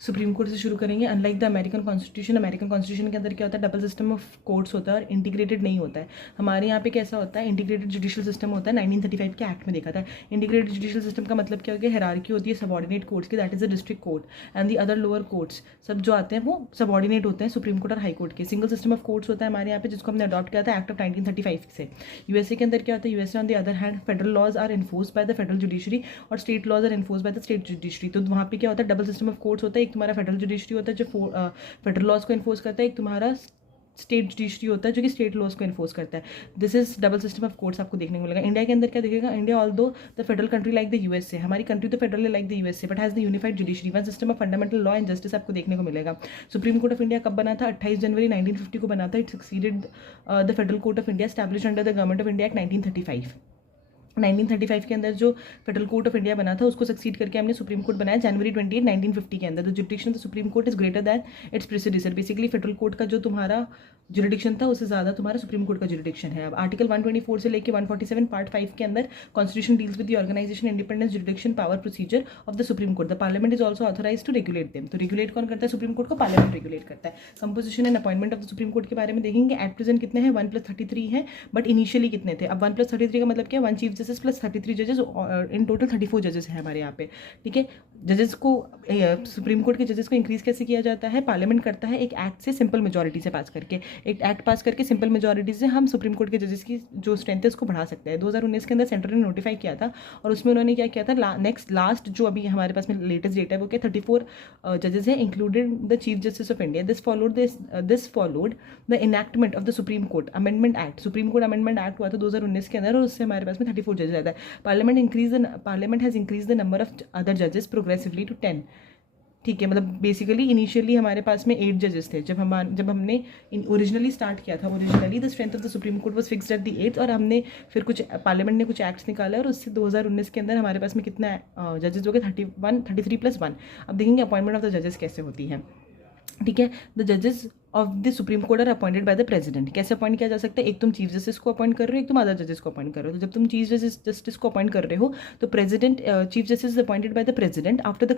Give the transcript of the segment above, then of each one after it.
Supreme court से शुरू करेंगे। अनलाइक द अमेरिकन कॉन्स्टिट्यूशन के अंदर क्या होता है, डबल सिस्टम ऑफ कोर्ट्स होता है और इंटीग्रेटेड नहीं होता है। हमारे यहाँ पे कैसा होता है, इंटीग्रेटेड जुडिशियल सिस्टम होता है। 1935 के एक्ट में देखा था। इंटीग्रेटेड जुडिशियल सिस्टम का मतलब क्या हो गया, हायरार्की होती है सबऑर्डिनेट कोर्ट्स की, that is the district court and the other lower courts, सब जो आते हैं वो सबऑर्डिनेट होते हैं सुप्रीम कोर्ट और हाई कोर्ट के। सिंगल सिस्टम ऑफ कोर्ट्स होता है हमारे यहाँ पे, जिसको हमने अडॉप्ट किया था एक्ट ऑफ 1935 से। यूएसए के अंदर क्या होता है, USA on the other hand federal laws are enforce by the federal judiciary और state laws are enforce by the state judiciary. तो वहाँ पे क्या होता है, डबल सिस्टम ऑफ कोर्ट्स होता है। एक तुम्हारा फेडरल जुडिशरी होता है जो फेडरल लॉज को इन्फोर्स करता है, एक तुम्हारा स्टेट जुडिशरी होता है जो कि स्टेट लॉज को इन्फोर्स करता है। This is double system of courts आपको देखने को मिलेगा। इंडिया के अंदर क्या दिखेगा, India although the federal country like the USA, हमारी कंट्री तो federal like the USA but has the unified judiciary, one system of fundamental law and justice आपको देखने को मिलेगा। सुप्रीम कोर्ट ऑफ इंडिया कब बना था, 28 जनवरी 1950 को बना था। It succeeded the federal court of India established under the government of India act 1935। 1935 के अंदर जो फेडरल कोर्ट ऑफ इंडिया बना था उसको सक्सीड करके हमने सुप्रीम कोर्ट बनाया जनवरी 28, 1950 के अंदर। The jurisdiction of the supreme court is greater than its predecessor. Basically federal court का जो तुम्हारा जुडिक्शन था उससे ज़्यादा तुम्हारा सुप्रीम कोर्ट का जुडिक्शन है। अब आर्टिकल 124 से लेकर 147 पार्ट 5 के अंदर constitution deals with the organisation, independence, jurisdiction, power, procedure of the supreme court. The parliament is also authorise to regulate them. तो रेगुलेट कौन करता है सुप्रीम कोर्ट को, पार्लियामेंट रेगुलेट करता है। Composition and appointment of the supreme court के बारे में देखेंगे। एट प्रेजेंट कितने हैं, 1+33 है, बट इनिशियली कितने थे। अब 1+33 का मतलब क्या है, 1 चीफ जस्टिस प्लस 33 जजेस, इन टोटल 34 जजेस हैं हमारे यहाँ पे। ठीक है, जजेस को सुप्रीम कोर्ट के जजेस को इंक्रीज कैसे किया जाता है, पार्लियामेंट करता है एक एक्ट से, सिंपल मेजोरिटी से पास करके। एक एक्ट पास करके सिंपल मेजोरिटी से हम सुप्रीम कोर्ट के जजेस की जो स्ट्रेंथ है उसको बढ़ा सकते हैं। 2019 के अंदर सेंटर ने नोटिफाई किया था और उसमें उन्होंने क्या किया था, लास्ट जो अभी हमारे पास में लेटेस्ट डेटा है वो क्या, 34 जजेस हैं included the chief justice of India. This followed the enactment of the supreme court amendment act. Supreme court amendment act हुआ था 2019 के अंदर और उससे हमारे पास में 34 जजेस आता है। Parliament has increased the number of other judges progressively to 10। ठीक है, मतलब बेसिकली इनिशियली हमारे पास में 8 जजेस थे जब हमने ओरिजिनली स्टार्ट किया था। Originally the strength of the supreme court was fixed at the 8 और हमने फिर कुछ पार्लियामेंट ने कुछ एक्ट्स निकाला और उससे 2019 के अंदर हमारे पास में कितना जजेस हो गए, 33+1। अब देखेंगे अपॉइंटमेंट ऑफ द जजेस कैसे होती है। ठीक है, द जजेस of the supreme court are appointed by the president. कैसे अपॉइंट किया जा सकता है, एक तुम चीफ जस्टिस को अपॉइंट कर रहे हो, एक तुम अदर जजेस को अपॉइंट कर रहे हो। तो जब तुम चीफ जस्टिस को अपॉइंट कर रहे हो तो chief justice is appointed by the president after the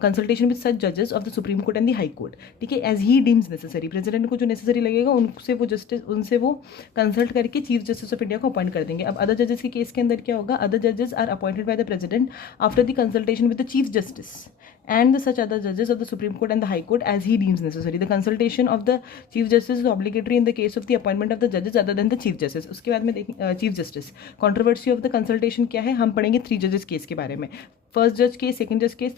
consultation with such जजेस of the supreme court and the high court. ठीक है, as he deems necessary. President को जो नेसेसरी लगेगा उनसे वो कंसल्ट करके चीफ जस्टिस ऑफ इंडिया को अपॉइंट कर देंगे। अब अदर जजेस के केस के अंदर क्या होगा, अदर जजेस are appointed by the president after the consultation with the chief justice and the such other judges of the Supreme Court and the High Court as he deems necessary. The consultation of the Chief Justice is obligatory in the case of the appointment of the judges other than the Chief Justice. उसके बाद में देखें Chief Justice. Controversy of the consultation क्या है, हम पढ़ेंगे 3 जजेस case के बारे में। फर्स्ट जज केस, सेकंड जज केस,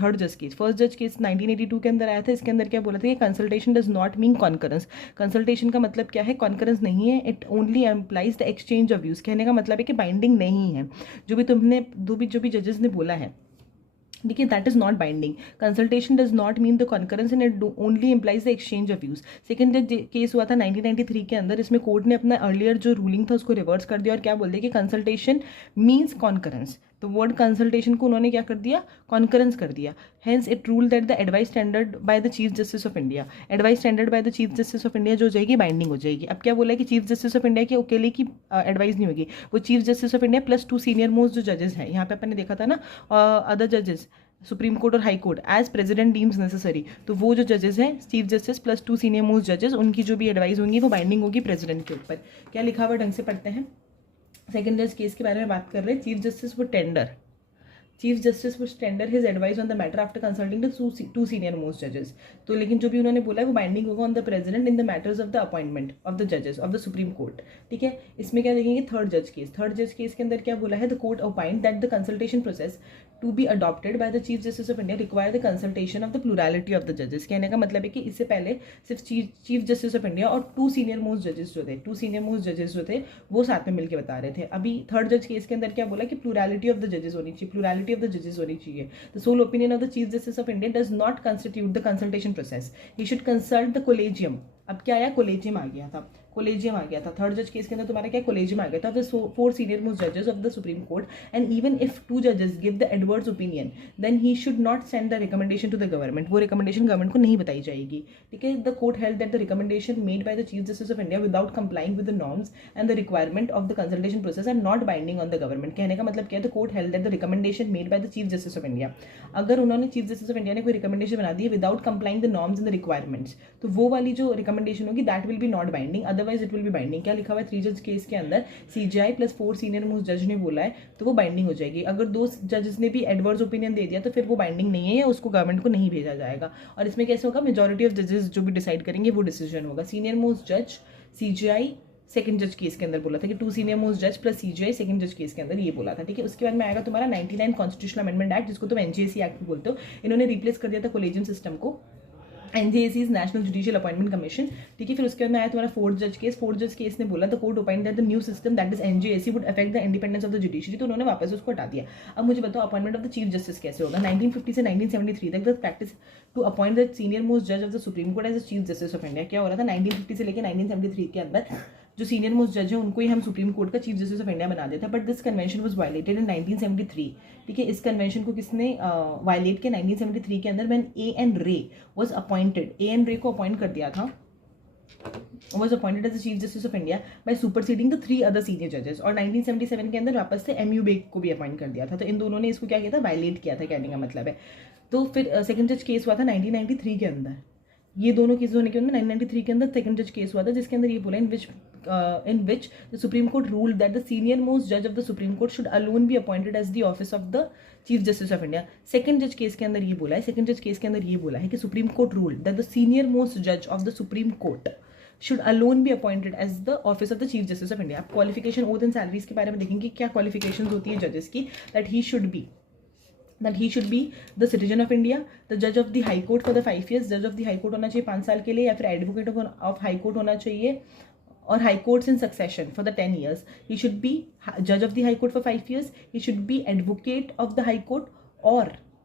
थर्ड जज केस। फर्स्ट जज केस 1982 के अंदर आया था। इसके अंदर क्या बोला था कि consultation does not mean concurrence. Consultation का मतलब क्या है, कॉन्करेंस नहीं है। It only employs the exchange of views. कहने का मतलब है कि बाइंडिंग नहीं है। जो भी जजेस ने बोला है, ठीक है, that is not binding. Consultation does not mean the concurrence and it only implies the exchange of views. Second case हुआ था 1993 के अंदर। इसमें कोर्ट ने अपना अर्लियर जो रूलिंग था उसको रिवर्स कर दिया और क्या बोल दिया कि कंसल्टेशन मीन्स कॉन्करेंस। तो वर्ड कंसल्टेशन को उन्होंने क्या कर दिया, कॉन्करेंस कर दिया। Hence it rule that the advice tendered by the chief justice of India, advice tendered by the chief justice of India जो हो जाएगी बाइंडिंग हो जाएगी। अब क्या बोला है कि चीफ जस्टिस ऑफ इंडिया की अकेले की एडवाइस नहीं होगी, वो chief justice of India plus 2 senior most जो जजेस हैं, यहाँ पे अपन ने देखा था ना अदर जजेस सुप्रीम कोर्ट और high court as president deems necessary. तो वो जो जजेस हैं chief justice plus 2 senior most जजेस, उनकी जो भी एडवाइस होंगी वो बाइंडिंग होगी प्रेसिडेंट के ऊपर। क्या लिखा हुआ ढंग से पढ़ते हैं। सेकंड जज केस के बारे में बात कर रहे हैं। Chief justice would tender his advice on the matter after consulting the 2 senior most जजेस। तो लेकिन जो भी उन्होंने बोला है वो बाइंडिंग होगा on the president in the matters of the appointment of the जजेस ऑफ द सुप्रीम कोर्ट। ठीक है, इसमें क्या देखेंगे, थर्ड जज केस के अंदर क्या बोला है, the court opined that the consultation process to be adopted by the chief justice of India require the consultation of the plurality of the जजेस। कहने का मतलब है कि इससे पहले सिर्फ चीफ जस्टिस ऑफ इंडिया और 2 सीनियर मोस्ट जजेस जो थे वो साथ में मिलकर बता रहे थे। अभी थर्ड जज केस के अंदर क्या बोला कि प्लूरैलिटी ऑफ द जजेस होनी चाहिए, the sole opinion of the chief justice of India does not constitute the consultation process, he should consult the collegium. अब क्या आया, कोलेजियम आ गया था। कोलेजियम आ गया था। थर्ड जज केस के अंदर तुम्हारा क्या कोलेजियम आ गया था। फिर 4 सीनियर मोस्ट जजेस of the supreme court and even if 2 जजेस give the adverse opinion then he should not send the recommendation to the government. वो रिकमेंडेशन गवर्नमेंट को नहीं बताई जाएगी, ठीक है। The court held that the recommendation made by the chief justice of India without complying with the norms and the requirement of the consultation process are not binding on the government. कहने का मतलब क्या है, the court held that the recommendation made by the chief justice of India, अगर उन्होंने chief justice of India ने कोई recommendation बना दी है without complying the norms and the requirements, तो वो वाली जो रिकमेंडेशन होगी that will be not binding, otherwise it will be binding. क्या लिखा हुआ है 3 जज केस के अंदर, सीजीआई प्लस 4 सीनियर मोस्ट जज ने बोला है तो वो बाइंडिंग हो जाएगी। अगर 2 जजेस ने भी एडवर्स ओपिनियन दे दिया तो फिर वो बाइंडिंग नहीं है या उसको गवर्नमेंट को नहीं भेजा जाएगा। और इसमें कैसे होगा, मेजॉरिटी ऑफ जजेस जो भी डिसाइड करेंगे वो डिसीजन होगा। सीनियर मोस्ट जज सीजीआई सेकंड जज केस के अंदर बोला था कि 2 सीनियर मोस्ट जज प्लस सीजीआई सेकंड जज केस के अंदर ये बोला था, ठीक है। उसके बाद में आएगा तुम्हारा 99 कॉन्स्टिट्यूशनल अमेंडमेंट एक्ट, जिसको तुम एनजीएसी एक्ट भी बोलते हो। इन्होंने रिप्लेस कर दिया था कोलेजियम सिस्टम को, NJAC is national judicial appointment commission, ठीक है। फिर उसके बाद में आया तुम्हारा 4th जज केस। 4th जज केस ने बोला the court opined that the new system that is NJAC would affect the independence of the judiciary, तो उन्होंने वापस उसको हटा दिया। अब मुझे बताओ appointment of the chief justice कैसे होगा। 1950 से 1973 तक the practice to appoint the senior most जज of the supreme court as the chief justice of India. क्या हो रहा था 1950 से लेकर 1973 के अंदर जो सीनियर मोस्ट जज है उनको ही हम सुप्रीम कोर्ट का चीफ जस्टिस ऑफ इंडिया बना देते हैं, but this convention was violated in 1973, ठीक है। इस कन्वेंशन को किसने वायलेट किया 1973 के अंदर, व्हेन ए एन रे वाज अपॉइंटेड, ए एन रे को अपॉइंट कर दिया था, was appointed as the chief justice of India by superseding the 3 other senior judges। और 1977 के अंदर वापस से MU बेग को भी अपॉइंट कर दिया था। तो इन दोनों ने इसको क्या किया था, वायलेट किया था, कहने का मतलब है। तो फिर सेकंड जज केस हुआ था 1993 के अंदर। ये दोनों केस होने के अंदर 1993 के अंदर सेकंड जज केस हुआ था, जिसके अंदर ये बोला in which the Supreme Court ruled that the senior most judge of the Supreme Court should alone be appointed as the office of the Chief Justice of India। Second जज case के अंदर ये बोला है, सेकंड जज case के अंदर ये बोला है कि supreme court ruled that the senior most जज of the supreme court should alone be appointed as the office of the chief justice of India। आप क्वालिफिकेशन ओथ एंड सैलरीज के बारे में देखेंगे क्या क्वालिफिकेशंस होती है जजेस की, that he should be the citizen of India, the judge of the high court for the 5 years, judge of the high court होना चाहिए 5 साल के लिए, या फिर advocate of high court होना चाहिए, और high courts in succession for the 10 years। he should be judge of the high court for 5 years, he should be advocate of the high court or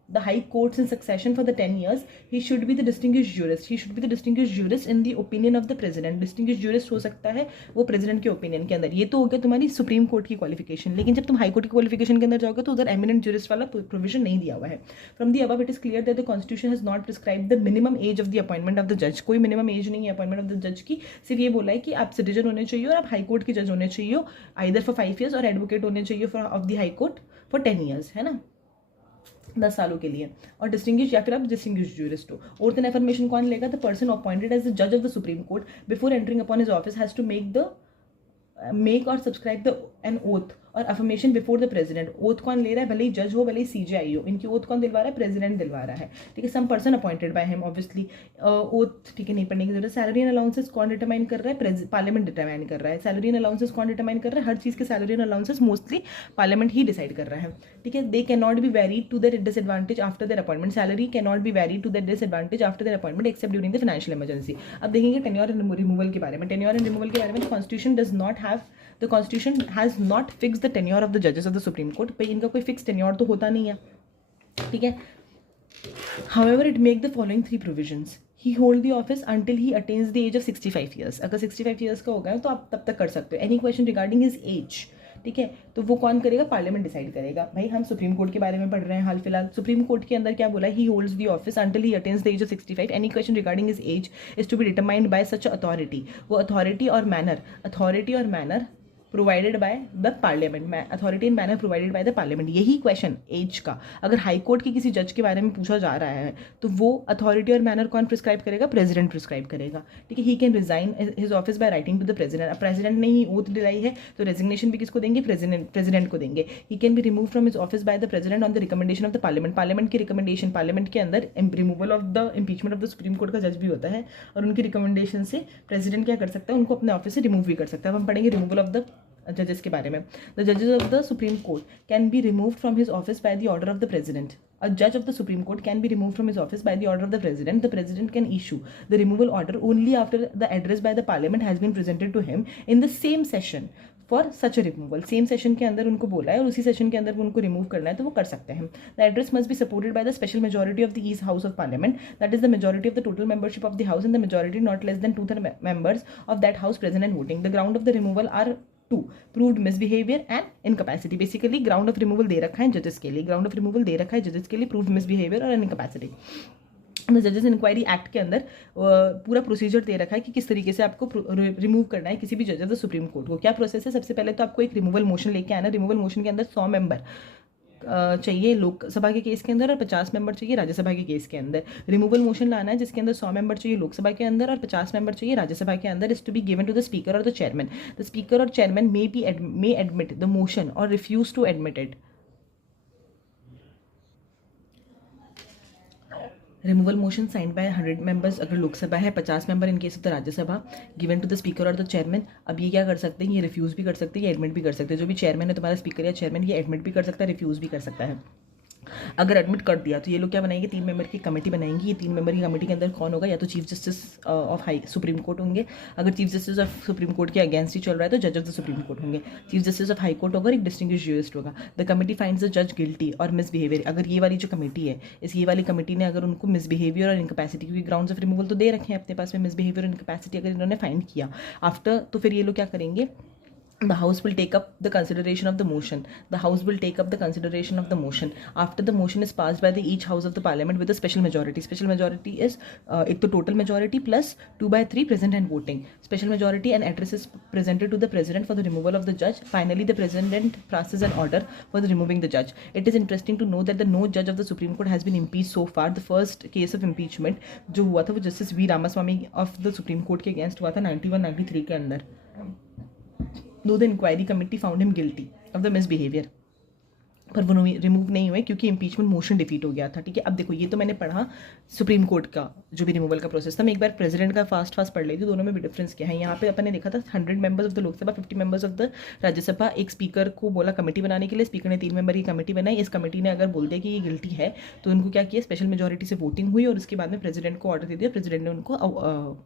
the high courts in succession for the 10 years, he should be the distinguished jurist, he should be the distinguished jurist in the opinion of the president। distinguished jurist हो सकता है वो president के opinion के अंदर। ये तो हो गया तुम्हारी सुप्रीम कोर्ट की क्वालिफिकेशन, लेकिन जब तुम हाई कोर्ट की क्वालिफिकेशन के अंदर जाओगे तो उधर एमिनेंट जूरिस्ट वाला प्रोविजन नहीं दिया हुआ है। From the above it is clear that the Constitution has not prescribe the minimum age of the appointment of the जज। कोई मिनिमम एज नहीं है अपॉइंटमेंट ऑफ द जज की, सिर्फ ये बोला है कि आप सिटीजन होने चाहिए और आप हाई कोर्ट के जज होने चाहिए आइदर फॉर 5 years, और एडवोकेट होने चाहिए for of the high court for 10 years, है ना, 10 सालों के लिए, और डिस्टिंग्विश या फिर आप डिस्टिंग्विश जूरिस्ट हो। ओथ एंड एफर्मेशन कौन लेगा, the person appointed as the जज of the supreme court before entering upon his office has to make और सब्सक्राइब द एन ओथ और affirmation before the president. Oath कौन ले रहा है, भले ही जज हो भले ही सीजीआई हो, इनकी ओथ कौन दिलवा रहा है, प्रेसिडेंट दिलवा रहा है, ठीक है। Some person appointed by him obviously, oath ठीक है नहीं पढ़ने की जरूरत। सैलरी एंड अलाउंसेस कौन डिटरमाइन कर रहा है, पार्लियामेंट डिटरमाइन कर रहा है। सैलरी एंड अलाउंसेस कौन डिटरमाइन कर रहा है, हर चीज़ के salary and allowances mostly parliament ही डिसाइड कर रहा है, ठीक है। They can not be vary to their disadvantage after their appointment, salary can not be vary to their disadvantage after their appointment accept during the financial emergency. अब देखेंगे tenure and removal के बारे में। टेन्योर एंड रिमूवल के बारे में constitution does not have, the Constitution has not fix the tenure of the जजेस of the supreme court. भाई इनका कोई फिक्स टेन्योर तो होता नहीं है, ठीक है। However, it make the following 3 provisions। he hold the office until he attains the age of 65 years। अगर 65 years का हो गया तो आप तब तक कर सकते हो। Any question regarding his age, ठीक है, तो वो कौन करेगा, पार्लियामेंट डिसाइड करेगा। भाई हम सुप्रीम कोर्ट के बारे में पढ़ रहे हैं हाल फिलहाल, सुप्रीम कोर्ट के अंदर क्या बोला, he holds the office until he attains the age of 65। Any question regarding his age is to be determined by such authority. वो अथॉरिटी और manner provided by the parliament, authority and manner provided by the parliament. यही question age का अगर High court के किसी जज के बारे में पूछा जा रहा है तो वो अथॉरिटी और मैनर कौन प्रिस्क्राइब करेगा, प्रेसिडेंट प्रिस्क्राइब करेगा, ठीक है। He can resign his office by writing to the president. अब प्रेसिडेंट ने ही ओथ दिलाई है तो रेजिग्नेशन भी किसको देंगे, प्रेसिडेंट को देंगे। He can be remove from his office bye the president on the recommendation of the parliament. Parliament की रिकमेंडेशन, पार्लियामेंट के अंदर removal of the impeachment of the supreme court का जज भी होता है और उनकी रिकमेंडेशन से प्रेसिडेंट क्या कर सकता है, उनको अपने ऑफिस से रिमूव भी कर सकता है। अब हम पढ़ेंगे रिमूवल ऑफ द जजेस के बारे में। द जजेस of the supreme court can be removed from his office by the order of the president. A judge of the Supreme Court can be removed from his office by the order of the President. The President can issue the removal order only after the address by the Parliament has been presented to him in the same session for such a removal. Same session के अंदर उनको बोला है और उसी session के अंदर वो उनको रिमूव करना है तो वो कर सकते हैं। The address must be supported by the special majority of the east house of parliament, that is the majority of the total membership of the house and the majority not less than 2/3 members of that house present and voting. The ground of the removal are two, proved misbehavior and incapacity। Basically ground of removal दे रखा है जजेस के लिए, ground of removal दे रखा है जजेस के लिए, प्रूव्ड मिसबिहेवियर और इनकैपेसिटी। जजेस इंक्वायरी एक्ट के अंदर पूरा प्रोसीजर दे रखा है कि किस तरीके से आपको रिमूव करना है किसी भी जज ऑफ द सुप्रीम कोर्ट को। क्या प्रोसेस है? सबसे पहले तो आपको एक रिमूवल मोशन लेके आना। रिमूवल मोशन के अंदर 100 मेंबर चाहिए लोकसभा के केस के अंदर और 50 मेंबर चाहिए राज्यसभा के केस के अंदर। रिमूवल मोशन लाना है जिसके अंदर 100 मेंबर चाहिए लोकसभा के अंदर और 50 मेंबर चाहिए राज्यसभा के अंदर। Is to be given to the speaker और द चेयरमैन। द स्पीकर और chairman may admit the motion और refuse to admit it. Removal motion signed by 100 members अगर लोकसभा है, 50 member in case of the Rajya Sabha, given to the speaker और the chairman. अब ये क्या कर सकते हैं? ये रिफ्यूज़ भी कर सकते हैं, ये एडमिट भी कर सकते हैं। जो भी चेयरमैन है तुम्हारा स्पीकर या चेयरमैन, ये एडमिट भी कर सकता है, रिफ्यूज़ भी कर सकता है। अगर एडमिट कर दिया तो ये लोग क्या बनाएंगे? 3 मेंबर की कमेटी बनाएंगी। ये 3 मेंबर की कमेटी के अंदर कौन होगा? या तो chief justice of high supreme court होंगे, अगर chief justice of supreme court के अगेंस्ट ही चल रहा है तो जज ऑफ द सुप्रीम कोर्ट होंगे। Chief justice of high court होगा, एक डिस्टिंग्विश्ड जूरिस्ट होगा। द कमेटी फाइंड्स द जज गिल्टी और मिसबिहेवियर। अगर ये वाली जो कमेटी है, ये वाली कमेटी ने अगर उनको मिसबिहेवियर और इनकैपेसिटी, क्योंकि ग्राउंड्स ऑफ रिमूवल तो दे रखे हैं अपने पास में, मिसबिहेवियर और इनकैपेसिटी अगर इन्होंने फाइंड किया आफ्टर, तो फिर ये लोग क्या करेंगे? The House will take up the consideration of the motion. The House will take up the consideration of the motion after the motion is passed by the each House of the Parliament with a special majority. Special majority is एक तो total majority plus 2/3 present and voting. Special majority and address is presented to the President for the removal of the judge. Finally, the President passes an order for the removing the judge. It is interesting to know that the no judge of the Supreme Court has been impeached so far. The first case of impeachment जो हुआ था वो Justice V. Ramaswamy of the Supreme Court के against हुआ था 91-93 के अंदर। Though the inquiry committee found him guilty of the misbehavior, पर वो रिमूव नहीं हुए क्योंकि इम्पीचमेंट मोशन डिफीट हो गया था। ठीक है, अब देखो ये तो मैंने पढ़ा सुप्रीम कोर्ट का जो भी रिमूवल का प्रोसेस था। मैं एक बार प्रेसिडेंट का फास्ट पढ़ लेती हूँ, दोनों में भी डिफरेंस क्या है। यहाँ पे अपन ने देखा था 100 members of the Lok Sabha, 50 members of the Rajya Sabha. एक स्पीकर को बोला कमेटी बनाने के लिए, स्पीकर ने 3 मेंबर की कमेटी बनाई। इस कमेटी ने अगर बोल दिया कि ये गिल्टी है तो उनको क्या किया? स्पेशल मेजोरिटी से वोटिंग हुई और उसके बाद में प्रेसिडेंट को ऑर्डर दे दिया, प्रेसिडेंट ने उनको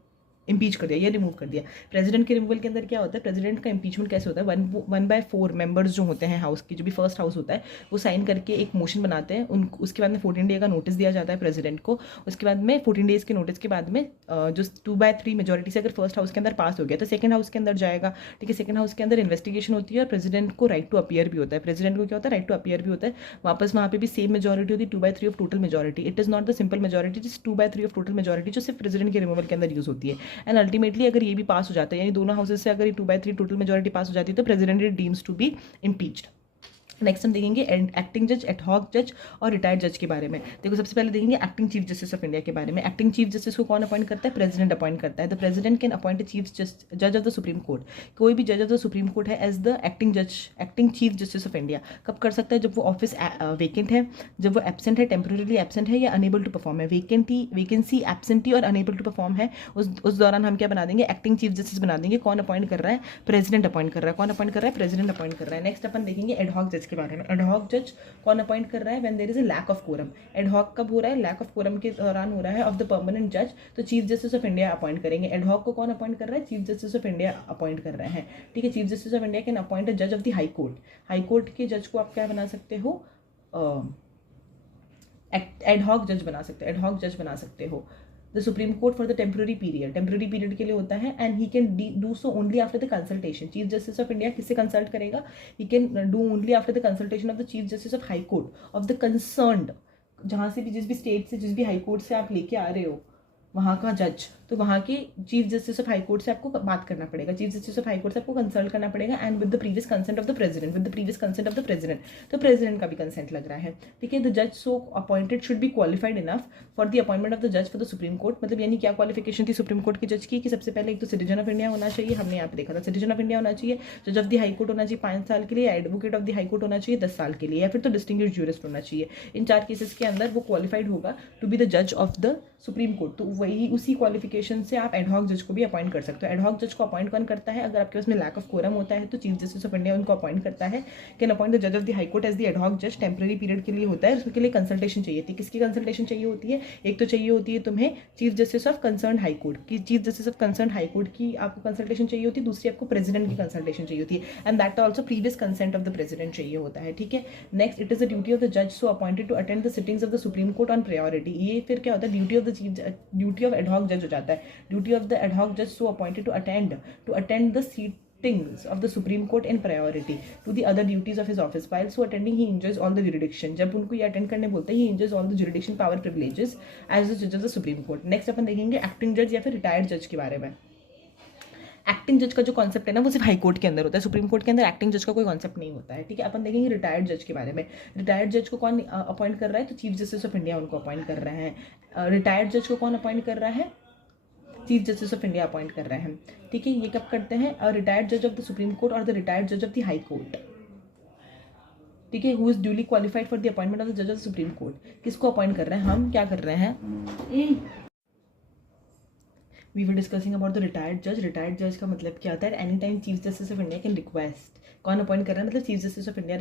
इम्पीच कर दिया या रिमूव कर दिया। प्रेसिडेंट के रिमूवल के अंदर क्या होता है? प्रेसिडेंट का इम्पीचमेंट कैसे होता है? 1/4 मेंबर्स जो होते हैं हाउस की, जो भी फर्स्ट हाउस होता है, वो साइन करके एक मोशन बनाते हैं। उसके बाद में 14 डे का नोटिस दिया जाता है प्रेसिडेंट को। उसके बाद में 14 डेज के नोटिस के बाद में जो 2/3 मेजोरिटी से अगर फर्स्ट हाउस के अंदर पास हो गया तो सेकंड हाउस के अंदर जाएगा। ठीक है, सेकंड हाउस के अंदर इन्वेस्टिगेशन होती है और प्रेसिडेंट को राइट टू अपीयर भी होता है। प्रेसिडेंट को क्या होता है? राइट टू अपीयर भी होता है। वापस वहाँ पे भी सेम मेजोरिटी होती है, 2/3 of total majority. It is not the simple majority, it is 2/3 of total majority जो सिर्फ प्रेसिडेंट के रिमूवल के अंदर यूज होती है। एंड अल्टीमेटली अगर ये भी पास हो जाता है, यानी दोनों हाउसेज से अगर ये 2/3 टोटल मेजोरिटी पास हो जाती है तो president is deems to be impeached. Next हम देखेंगे एक्टिंग जज, एडहॉक जज और रिटायर्ड जज के बारे में। देखो सबसे पहले देखेंगे acting chief justice of India के बारे में। एक्टिंग चीफ जस्टिस को कौन अपॉइंट करता है? प्रेसिडेंट अपॉइंट करता है। The president can appoint a chief जज ऑफ द सुप्रीम कोर्ट। कोई भी जज ऑफ द सुप्रीम कोर्ट है एज द एक्टिंग जज, acting chief justice of India. कब कर सकता है? जब वो ऑफिस वेकेंट है, जब वो एब्सेंट है, टेम्परेरी एब्सेंट है या अनेबल टू परफॉर्म है। वैकेंसी, एब्सेंटी और अनेबल टू परफॉर्म है, उस दौरान हम क्या बना देंगे? एक्टिंग चीफ जस्टिस बना देंगे। कौन अपॉइंट कर रहा है? प्रेसिडेंट अपॉइंट कर रहा है। कौन अपॉइंट कर रहा है? प्रेसिडेंट अपॉइंट कर रहा है। नेक्स्ट अपन देखेंगे एडहॉक जज के बारे में। एडहॉक जज कौन अपॉइंट कर रहा है? When there is a lack of quorum. Ad hoc कब हो रहा है? लैक ऑफ कोरम के दौरान हो रहा है ऑफ द परमानेंट जज, तो chief justice of India appoint करेंगे। एडहॉक को कौन अपॉइंट कर रहा है? Chief justice of India appoint कर रहे हैं। ठीक है, chief justice of India can appoint a जज of the high court. High court के जज को आप क्या बना सकते हो? एडहॉक जज बना सकते हो, एडहॉक जज बना सकते हो। The supreme court for the temporary period के लिए होता है and he can do so only after the consultation. Chief justice of India किससे कंसल्ट करेगा? He can do only after the consultation of the chief justice of high court of the concerned, जहाँ से भी जिस भी state से, जिस भी हाई कोर्ट से आप लेके आ रहे हो वहाँ का जज, तो वहाँ के chief justice of high court से आपको बात करना पड़ेगा, chief justice of high court से आपको कंसल्ट करना पड़ेगा and with the previous consent of the president, with the previous consent of the president. तो प्रेसिडेंट का भी कंसेंट लग रहा है। ठीक है, द जज so appointed should be qualified enough for the appointment of the जज फॉर द सुप्रीम कोर्ट। मतलब यानी क्या क्वालिफिकेशन थी सुप्रीम कोर्ट के जज की? कि सबसे पहले एक तो सिटीजन ऑफ इंडिया होना चाहिए, हमने यहाँ पे देखा था सिटीजन ऑफ इंडिया होना चाहिए, जज ऑफ द हाई कोर्ट होना चाहिए 5 साल के लिए, advocate of the high court होना चाहिए 10 साल के लिए, या फिर तो डिस्टिंग्विश्ड ज्यूरिस्ट होना चाहिए। इन 4 केसेस के अंदर वो क्वालिफाइड होगा टू बी द जज ऑफ द सुप्रीम कोर्ट। तो वही उसी क्वालिफिकेशन कंसल्टेशन से आप एडहॉक जज को भी अपॉइंट कर सकते हो। एडहॉक जज को अपॉइंट कौन करता है? अगर आपके पास में लैक ऑफ कोरम होता है तो चीफ जस्टिस ऑफ इंडिया उनको अपॉइंट करता है। कैन अपॉइंट द जज of the high court as the ad hoc जज, टेम्पररी पीरियड के लिए होता है। उसके लिए कंसल्टेशन चाहिए थी। किसकी कंसल्टेशन चाहिए होती है? एक तो चाहिए होती है तुम्हें chief justice of concern high court की, chief justice of concern high court की आपको कंसल्टेशन चाहिए होती है। दूसरी आपको प्रेसिडेंट की कंसल्टेशन चाहिए होती है, and that also previous consent of the president चाहिए होता है। ठीक है, next, it is the duty of the जज so appointed to attend the sittings of the supreme Court on priority. ये फिर क्या होता है? Duty of the chief, duty of ad hoc जज हो जाता है। ड्यूटी ऑफ द एडहॉक जज so appointed to attend the sittings of the Supreme Court in priority to the other duties of his office. While so attending, he enjoys all the jurisdiction. जब उनको ये attend करने बोलते हैं, he enjoys all the jurisdiction power privileges as the judge of the Supreme Court. Next अपन देखेंगे acting जज या फिर रिटायर्ड जज के बारे में। एक्टिंग जज का जो कॉन्सेप्ट है ना, वो सिर्फ हाई कोर्ट के अंदर होता है। सुप्रीम कोर्ट के अंदर एक्टिंग जज का कोई कॉन्सेप्ट नहीं होता है। ठीक है, अपन देखेंगे रिटायर्ड जज के बारे में। रिटायर्ड जज को कौन अपॉइंट कर रहा है? तो चीफ जस्टिस ऑफ इंडिया उनको अपॉइंट कर रहे हैं। रिटायर्ड जज को कौन अपॉइंट कर रहा है? Chief justice of India appoint कर रहे हैं। ठीक है, ये कब करते हैं? रिटायर्ड जज ऑफ द सुप्रीम कोर्ट और द रिटायर्ड जज ऑफ द हाई कोर्ट। ठीक है, who is duly qualified for the appointment of the जज ऑफ द सुप्रीम कोर्ट। किसको अपॉइंट कर रहे हैं? हम क्या कर रहे हैं? We were discussing about the retired जज। रिटायर्ड जज का मतलब क्या होता है? Any time chief justice of India can request, कौन अपॉइंट कर रहा है? मतलब chief justice of India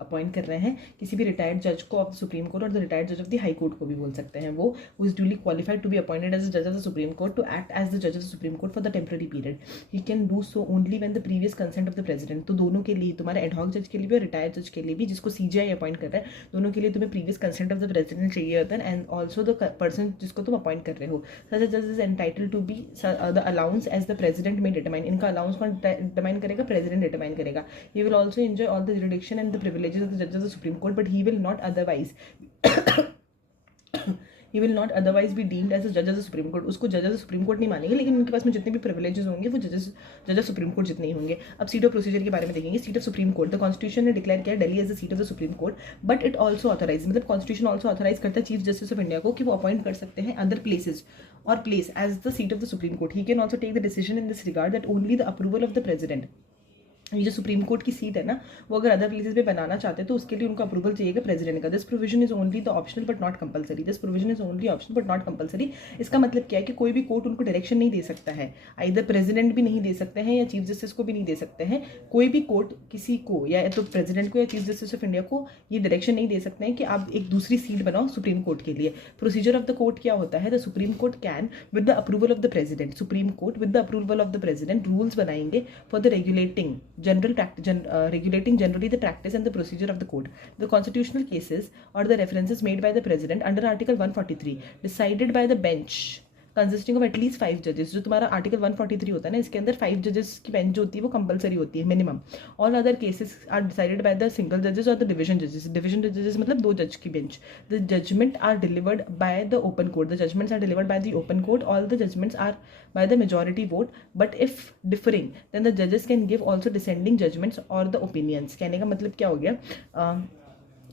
appoint कर रहे हैं किसी भी रिटायर्ड जज को ऑफ द सुप्रीम कोर्ट और द रिटायर्ड जज ऑफ द हाई कोर्ट को भी बोल सकते हैं। वो is duly qualified to be appointed as the जज of the supreme court to act as the जज of the supreme court for the temporary period. He can do so only when the previous consent of the president. तो दोनों के लिए, तुम्हारे ad hoc जज के लिए भी और रिटायर्ड जज के लिए भी, जिसको सीजीआई अपॉइंट कर रहा है, दोनों के लिए तुम्हें previous consent of the president चाहिए होता है, एंड ऑल्सो द पर्सन जिसको तुम अपॉइंट कर रहे हो। सच अ जज is entitled to be the allowance as the president में डिटरमाइन। इनका अलाउंस कौन डिटरमाइन करेगा? प्रेसिडेंट डिटरमाइन करेगा। He will also enjoy all the jurisdiction and the privileges of the judges of the Supreme Court, but he will not otherwise be deemed as a judge of the Supreme Court. उसको जज of supreme court नहीं मानेंगे, लेकिन उनके पास में जितने भी प्रिविलेजेस होंगे वो जज ऑफ सुप्रीम कोर्ट जितने ही होंगे। अब सीट ऑफ प्रोसीजर के बारे में देखेंगे। Seat of supreme court, the constitution ने डिक्लेयर किया Delhi as the seat of the supreme court, but it also authorise, मतलब कॉन्स्टिट्यूशन ऑल्सो ऑथराइज करता है चीफ जस्टिस ऑफ इंडिया को कि वो अपॉइंट कर सकते हैं अदर प्लेसेज और place as the seat of the supreme court. He can also take the decision in this regard that only the approval of the president. ये जो supreme court की सीट है ना, वो अगर अदर प्लेसेस पे बनाना चाहते हैं तो उसके लिए उनका अप्रूवल चाहिएगा प्रेसिडेंट का। This provision is only the optional but not compulsory. This provision is only optional but not compulsory. इसका मतलब क्या है कि कोई भी कोर्ट उनको डायरेक्शन नहीं दे सकता है, आइदर प्रेसिडेंट भी नहीं दे सकते हैं या चीफ जस्टिस को भी नहीं दे सकते हैं। कोई भी कोर्ट किसी को, या तो प्रेसिडेंट को या चीफ जस्टिस ऑफ इंडिया को ये डायरेक्शन नहीं दे सकते हैं कि आप एक दूसरी सीट बनाओ सुप्रीम कोर्ट के लिए। प्रोसीजर ऑफ द कोर्ट क्या होता है? The supreme court can with the approval of the president, Supreme court with the approval of the president rules बनाएंगे for the regulating general practice, regulating generally the practice and the procedure of the court. The constitutional cases or the references made by the president under Article 143 decided by the bench consisting of at least 5 जजेस। जो तुम्हारा article 143 होता है ना, इसके अंदर 5 जजेस की बेंच जो होती है वो कंपलसरी होती है minimum. All other cases are decided by the single जजेस और द डिवीजन जजेस। डिवीजन जजेस मतलब 2 जज की bench. The judgment are delivered by the open court. The judgments are delivered by the open court. All the judgments are by the majority vote, but if differing then the जजेस can give also dissenting judgments और the opinions. कहने का मतलब क्या हो गया?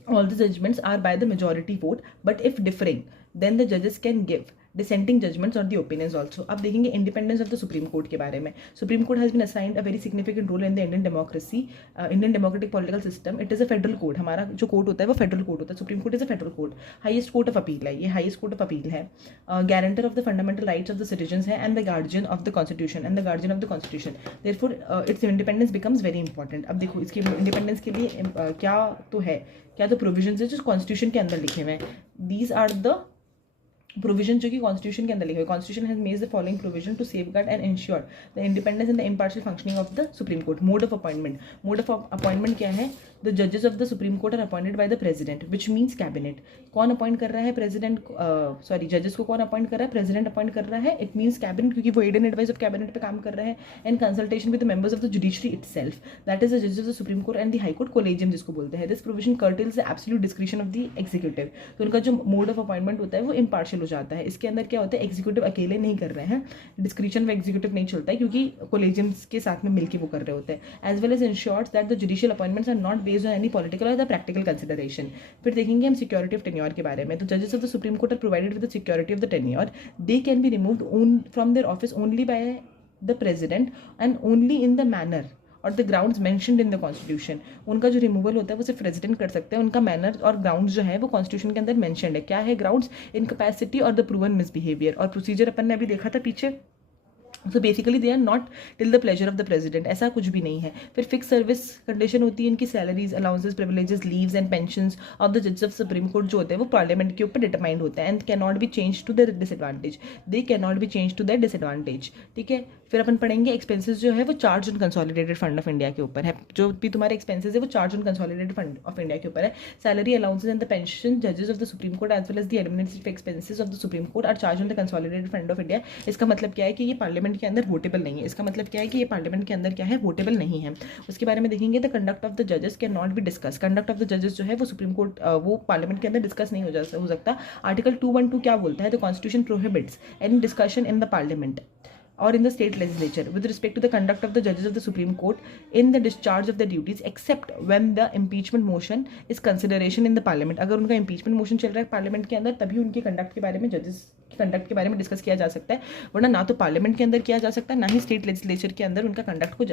All the judgments are by the majority vote, but if differing, then the judges can give dissenting judgments or the opinions also. अब देखेंगे independence of the supreme court के बारे में। Supreme court has been assigned a very significant role in the Indian democracy, Indian democratic political system. It is a federal court. हमारा जो court होता है वो फेडरल कोर्ट होता है। Supreme court is a federal court, highest court of appeal है। ये highest court of appeal है, guarantor of the fundamental rights of the citizens है, and the guardian of the Constitution and the guardian of the Constitution. Therefore its independence becomes very important. अब देखो इसके independence के लिए क्या तो provisions है जो कॉन्स्टिट्यूशन के अंदर लिखे हुए हैं। दीज आर द प्रोविजन जो कि कॉन्स्टिट्यूशन के अंदर लिखे हुए। Constitution has made the following provision to safeguard and ensure the independence and the impartial functioning of the supreme court. Mode of appointment, mode of appointment क्या है? The जजेस of the supreme court are appointed by the president, which means cabinet. कौन appoint कर रहा है? President, sorry जजेस को कौन अपॉइंट कर रहा है? प्रेसिडेंट अपॉइंट कर रहा है। इट मीन्स कैबिनेट, क्योंकि वो aid and advice of cabinet पे काम कर रहे हैं, and consultation with the members of the judiciary itself, that is the जजेस of the supreme court and the high Court, collegium जिसको बोलते हैं। This provision curtails the absolute discretion of the executive. तो उनका जो मोड ऑफ अपॉइंटमेंट होता है वो इम्पार्शियल हो जाता है। इसके अंदर क्या होता है? एग्जीक्यूटिव अकेले नहीं कर रहे हैं, डिस्क्रिशन में एग्जीक्यूटिव नहीं चलता है, क्योंकि कोलेजियम्स के साथ में मिलकर वो कर रहे होते हैं। As well as ensures that the judicial appointments are not based on any political और द प्रैक्टिकल कंसिडरेशन। फिर देखेंगे हम सिक्योरिटी ऑफ टेन्योर के बारे में। तो जजेस of the supreme court are provided with the security of the tenure. They can be removed from their office only by the president and only in the manner और the grounds mentioned in the constitution, उनका जो removal होता है वो सिर्फ president कर सकते हैं, उनका मैनर और ग्राउंड्स जो है वो कॉन्स्टिट्यूशन के अंदर मेंशन्ड है। क्या है ग्राउंड्स? इनकैपेसिटी और द प्रूवन मिसबिहेवियर, और प्रोसीजर अपन ने अभी देखा था पीछे। So basically they are not till the pleasure of the president, ऐसा कुछ भी नहीं है। फिर फिक्स सर्विस कंडीशन होती है इनकी, salaries, allowances, privileges, leaves and pensions of the जजेस ऑफ सुप्रीम कोर्ट जो होते हैं वो पार्लियामेंट के ऊपर डिटरमाइंड होते हैं and can not be change to their disadvantage, they can not be change to their disadvantage. ठीक है, फिर अपन पढ़ेंगे एक्सपेंसेस जो है वो charge on Consolidated fund of India के ऊपर है, जो भी तुम्हारे एक्सपेंसेस है वो charge on Consolidated fund of India के ऊपर है। Salary, allowances and the pension जजेस of the supreme court as well as the administrative expenses of the supreme court are charge on the consolidated fund of India. इसका मतलब क्या है कि ये पार्लियामेंट के अंदर वोटेबल नहीं है, इसका मतलब क्या है कि ये पार्लियामेंट के अंदर क्या है, वोटेबल नहीं है। उसके बारे में देखेंगे द कंडक्ट ऑफ द जजेस can not be discuss, conduct of the जजेस जो है वो सुप्रीम कोर्ट वो पार्लियामेंट के अंदर डिस्कस नहीं हो सकता। आर्टिकल 212 क्या बोलता है? The constitution prohibits any discussion in the parliament or in the state legislature with respect to the conduct of the judges of the Supreme Court in the discharge of their duties except when the impeachment motion is consideration in the parliament। अगर उनका impeachment motion चल रहा है parliament के अंदर तभी उनके conduct के बारे में, जजेस के कंडक्ट के बारे में डिस्कस किया जा सकता है, वरना ना तो पार्लियामेंट के अंदर किया जा सकता है ना ही स्टेट लेजिस्लेचर के अंदर उनका कंडक्ट को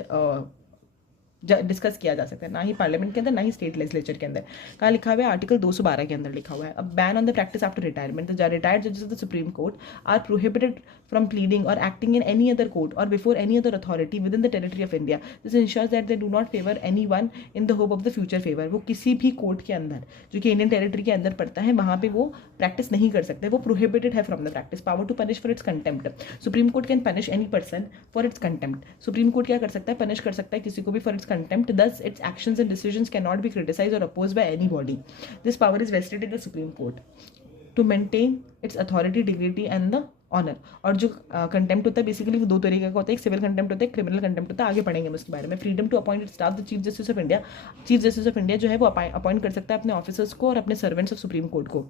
डिस्कस किया जा सकता है, ना ही पार्लियामेंट के अंदर ना ही स्टेट लेजिस्लेचर के अंदर। कहाँ लिखा हुआ है? आर्टिकल 212 के अंदर लिखा हुआ है। अब ban on the practice after retirement, the retired जजेस of the supreme court are prohibited from pleading और acting in any other court और before any other authority within the territory of India. This ensures that they do not favour anyone in the hope of the future favour. वो किसी भी court के अंदर जो कि Indian territory के अंदर पड़ता है वहाँ पे वो प्रैक्टिस नहीं कर सकते, वो प्रोहिबिटेड है from the practice. Power to punish for its contempt, supreme court can punish any person for its contempt. Supreme court क्या कर सकता है? पनिश कर सकता है किसी को भी फॉर इट्स कंटेम्प्ट। दस its actions and decisions cannot be criticized or opposed by anybody. This power is vested in the Supreme Court to maintain its authority, dignity and the honour. और जो contempt होता है basically वो दो तरीके का होता है, एक सिविल कंटेम्प्ट होता है, एक क्रिमिनल कंटेम्प्ट होता है। आगे पढ़ेंगे हम उसके बारे में। Freedom to appoint staff, the chief justice of India, chief justice of India जो है वो अपॉइंट कर सकता है अपने ऑफिसर्स को और अपने सर्वेंट्स ऑफ सुप्रीम कोर्ट को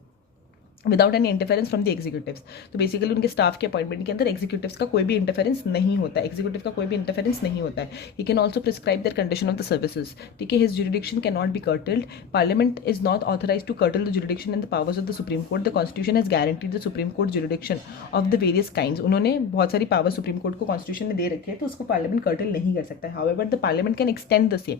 without any interference from the executives. तो बेसिकली उनके स्टाफ के अपॉइंटमेंट के अंदर एग्जीक्यूटिव्स का कोई भी इंटरफेरेंस नहीं होता है, एग्जीक्यूटिव का कोई भी इंटरफेरेंस नहीं होता है। He can also prescribe their condition of the services. ठीक है, his jurisdiction can not be curtailed, Parliament is not authorise to curtail the jurisdiction and the powers of the supreme court. The Constitution has guaranteed the supreme Court jurisdiction of the various kinds. उन्होंने बहुत सारी power Supreme court को Constitution में दे रखी है, तो उसको पार्लियामेंट कर्टल नहीं कर सकता है। However the parliament can extend the same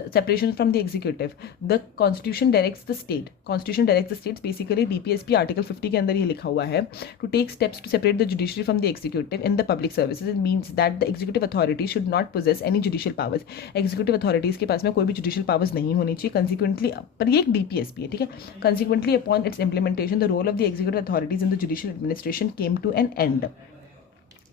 separation from the executive. The constitution directs the state, constitution directs the states. Basically DPSP article 50 के अंदर लिखा हुआ है to take steps to separate the judiciary from the executive in the public services. It means that the executive authority should not possess any judicial powers. Executive authorities के पास में कोई भी जुडिशियल पावर्स नहीं होनी चाहिए। कंसिक्वेंटली, पर ये एक डीपीएसपी है, ठीक है। Consequently upon its implementation the role of the executive authorities in the judicial administration came to an end.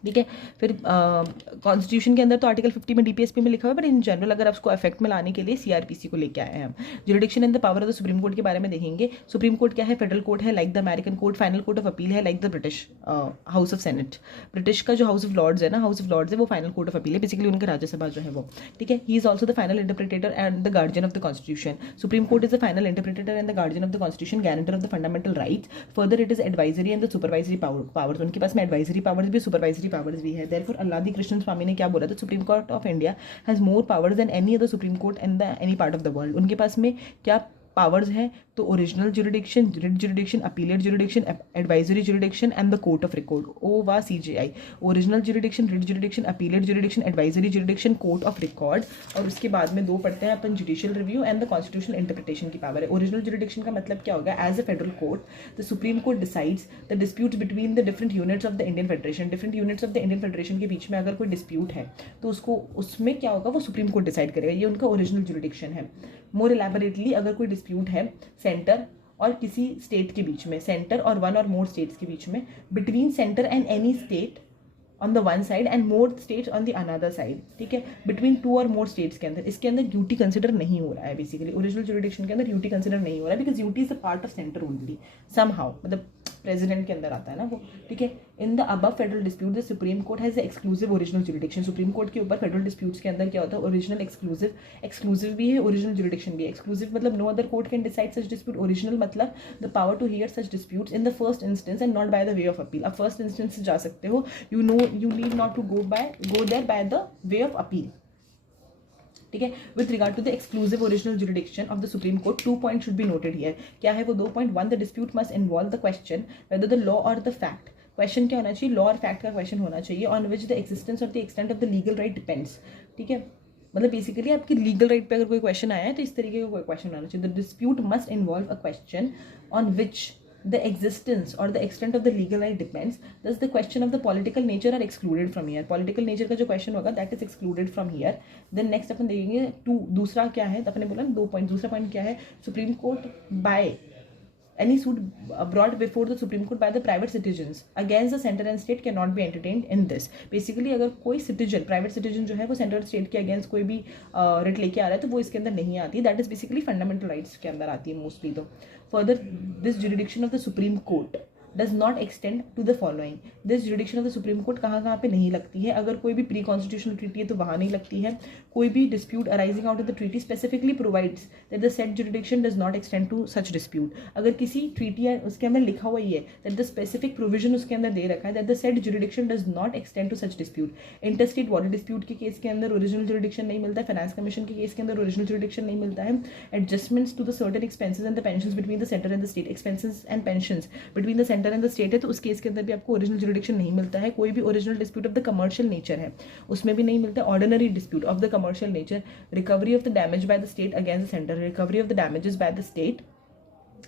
ठीक है, फिर कॉन्स्टिट्यूशन के अंदर तो आर्टिकल 50 में डीपीएसपी में लिखा हुआ है, बट इन जनरल अगर उसको इफेक्ट में लाने के लिए सीआरपीसी को लेके आए हैं हम। Jurisdiction and the power of the supreme court के बारे में देखेंगे। सुप्रीम कोर्ट क्या है? फेडरल कोर्ट है, like the American court. Final court of appeal है, like the British House of Senate. British का जो हाउस ऑफ लॉर्ड्स है ना, हाउस ऑफ लॉर्ड्स है, वो फाइनल कोर्ट ऑफ अपील है, बेसिकली उनका राज्यसभा जो है वो। ठीक है, he is also the final interpreter and the guardian of the Constitution. Supreme court is the final interpreter and the guardian of the Constitution, guarantor of the fundamental rights. Further it is advisory and the supervisory powers. उनके पास में advisory powers भी, supervisory powers भी है। Alladi Krishnaswami ने क्या बोला था? Supreme Court of India has more powers than any other Supreme Court in the any part of the world. उनके पास में क्या पावर्स हैं? तो original jurisdiction, writ jurisdiction, appellate jurisdiction, advisory jurisdiction and the court of record, ओ वा CJI. Original jurisdiction, writ jurisdiction, appellate jurisdiction, advisory jurisdiction, court of record. और उसके बाद में दो पढ़ते हैं अपन, judicial review and the constitutional interpretation की पावर है। ओरिजिनल जुरिडिक्शन का मतलब क्या होगा? As a federal court the supreme court decides the disputes between the different units of the Indian federation. Different units of the Indian federation के बीच में अगर कोई डिस्प्यूट है तो उसको उसमें क्या होगा? वो सुप्रीम कोर्ट डिसाइड करेगा। ये उनका ओरिजिनल जुरिडिक्शन है। मोर इलैबोरेटली, अगर कोई डिस्प्यूट है सेंटर और किसी स्टेट के बीच में, सेंटर और वन और मोर स्टेट्स के बीच में, between centre and any state on the one side and more states on the another side. ठीक है, बिटवीन टू और मोर स्टेट्स के अंदर, इसके अंदर यूटी कंसिडर नहीं हो रहा है। बेसिकली ओरिजिनल जुरिडिक्शन के अंदर यूटी कंसिडर नहीं हो रहा है, because UT is a part of centre only somehow, मतलब प्रेसिडेंट के अंदर आता है ना वो। ठीक है, in the above federal dispute the supreme court has exclusive original jurisdiction. Supreme court के ऊपर फेडरल डिस्प्यूट्स के अंदर क्या होता है? Original, exclusive. एक्सक्लूसिव भी है, ओरिजिनल जुरिडिक्शन भी है। एक्सक्लूसिव मतलब no other court can decide such dispute. Original मतलब the power to hear such disputes in the first instance and not by the way of appeal. अब first instance से जा सकते हो, you need not to go there by the way of appeal. ठीक है, with regard to the exclusive original jurisdiction of the supreme Court, 2 point should be noted here. क्या है वो 2 point? 1, the dispute must involve the question whether the law और the fact. Question क्या होना चाहिए? Law और फैक्ट का question होना चाहिए, ऑन विच द एक्सिस्टेंस और the extent of the legal right depends. ठीक है, मतलब बेसिकली आपकी लीगल राइट पे अगर कोई क्वेश्चन आया है तो इस तरीके का कोई क्वेश्चन आना चाहिए. The dispute must involve a question on which the existence or the extent of the legal right depends. Thus the question of the political nature are excluded from here. Political nature का जो question होगा that is excluded from here. Then next अपन देखेंगे दूसरा क्या है, अपने बोला 2 point. दूसरा पॉइंट क्या है, supreme court by any suit brought before the Supreme Court by the private citizens against the center and state cannot be entertained in this. Basically अगर कोई citizen, private citizen जो है वो सेंट्रल स्टेट के against कोई भी writ लेके आ रहा है तो वो इसके अंदर नहीं आती. That is basically fundamental rights के अंदर आती है मोस्टली. तो further this jurisdiction of the supreme court does not extend to the following. This jurisdiction of the supreme court कहाँ पे नहीं लगती है. अगर कोई भी प्री कॉन्स्टिट्यूशनल ट्रीटी है तो वहाँ नहीं लगती है. कोई भी dispute arising out of the treaty specifically provides that the set jurisdiction does not extend to such dispute. अगर किसी ट्रीटी है उसके अंदर लिखा हुआ ही है दैट द स्पेसिफिक प्रोविजन उसके अंदर दे रखा है that the set jurisdiction does not extend to such dispute. Interstate water dispute के केस के अंदर ओरिजिनल जुरिडिक्शन नहीं मिलता है. फाइनेंस कमीशन के केस के अंदर ओरिजिनल जुरिडिक्शन नहीं मिलता है. Adjustments to the certain expenses and the pensions between the centre and the state. Expenses and pensions between the centre and the state है तो उस केस के अंदर भी आपको ओरिजिनल जुरिडिक्शन नहीं मिलता है. कोई भी original dispute of the commercial nature है उसमें भी नहीं मिलता. Ordinary dispute of the commercial nature, recovery of the damage bye the state against the centre, recovery of the damages bye the state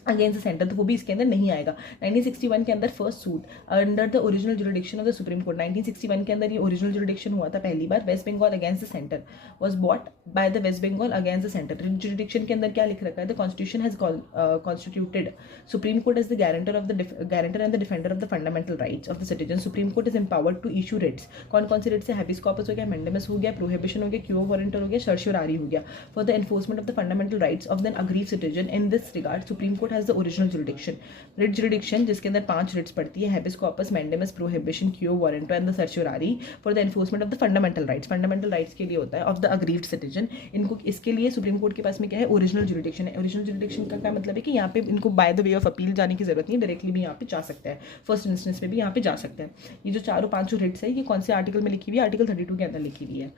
against the centre, तो वो भी इसके अंदर नहीं आएगा. 1961 के अंदर first suit under the original jurisdiction of the supreme Court. 1961 के अंदर ये ओरिजिनल जुरिडिक्शन हुआ था पहली बार. West Bengal against the Centre was bought by the West Bengal against the Centre. Jurisdiction के अंदर क्या लिख रखा है, the Constitution has constituted Supreme court as the guarantor and the defender of the fundamental rights of the citizen. Supreme court is empowered to issue Ritz. कौन कौन से Ritz है, हैबिस कॉर्पस हो गया, मैंडेमस हो गया, प्रोहिबिशन हो गया, क्यू वारंटर हो गया, सर्शियोरारी हो गया, for the enforcement of the fundamental rights of the aggrieve citizen. In this regard Supreme court has the original jurisdiction. Writ jurisdiction जिसके अंदर 5 रिट्स पड़ती है, habeas corpus, mandamus, prohibition, quo warranto and the certiorari for the enforcement of the fundamental rights. Fundamental rights के लिए होता है of the aggrieved citizen. इनको इसके लिए सुप्रीम कोर्ट के पास में क्या है, ओरिजिनल जुरिडिक्शन है. ओरिजिनल जुरिडिक्शन का क्या मतलब है कि यहाँ पे इनको bye the way of appeal जाने की जरूरत नहीं है, डायरेक्टली भी यहाँ पे जा सकता है, फर्स्ट इंस्टेंस में भी यहाँ पे जा सकता है. ये जो 4-5 रिट्स है ये कौन से आर्टिकल में लिखी हुई है, आर्टिकल 32 के अंदर लिखी हुई है.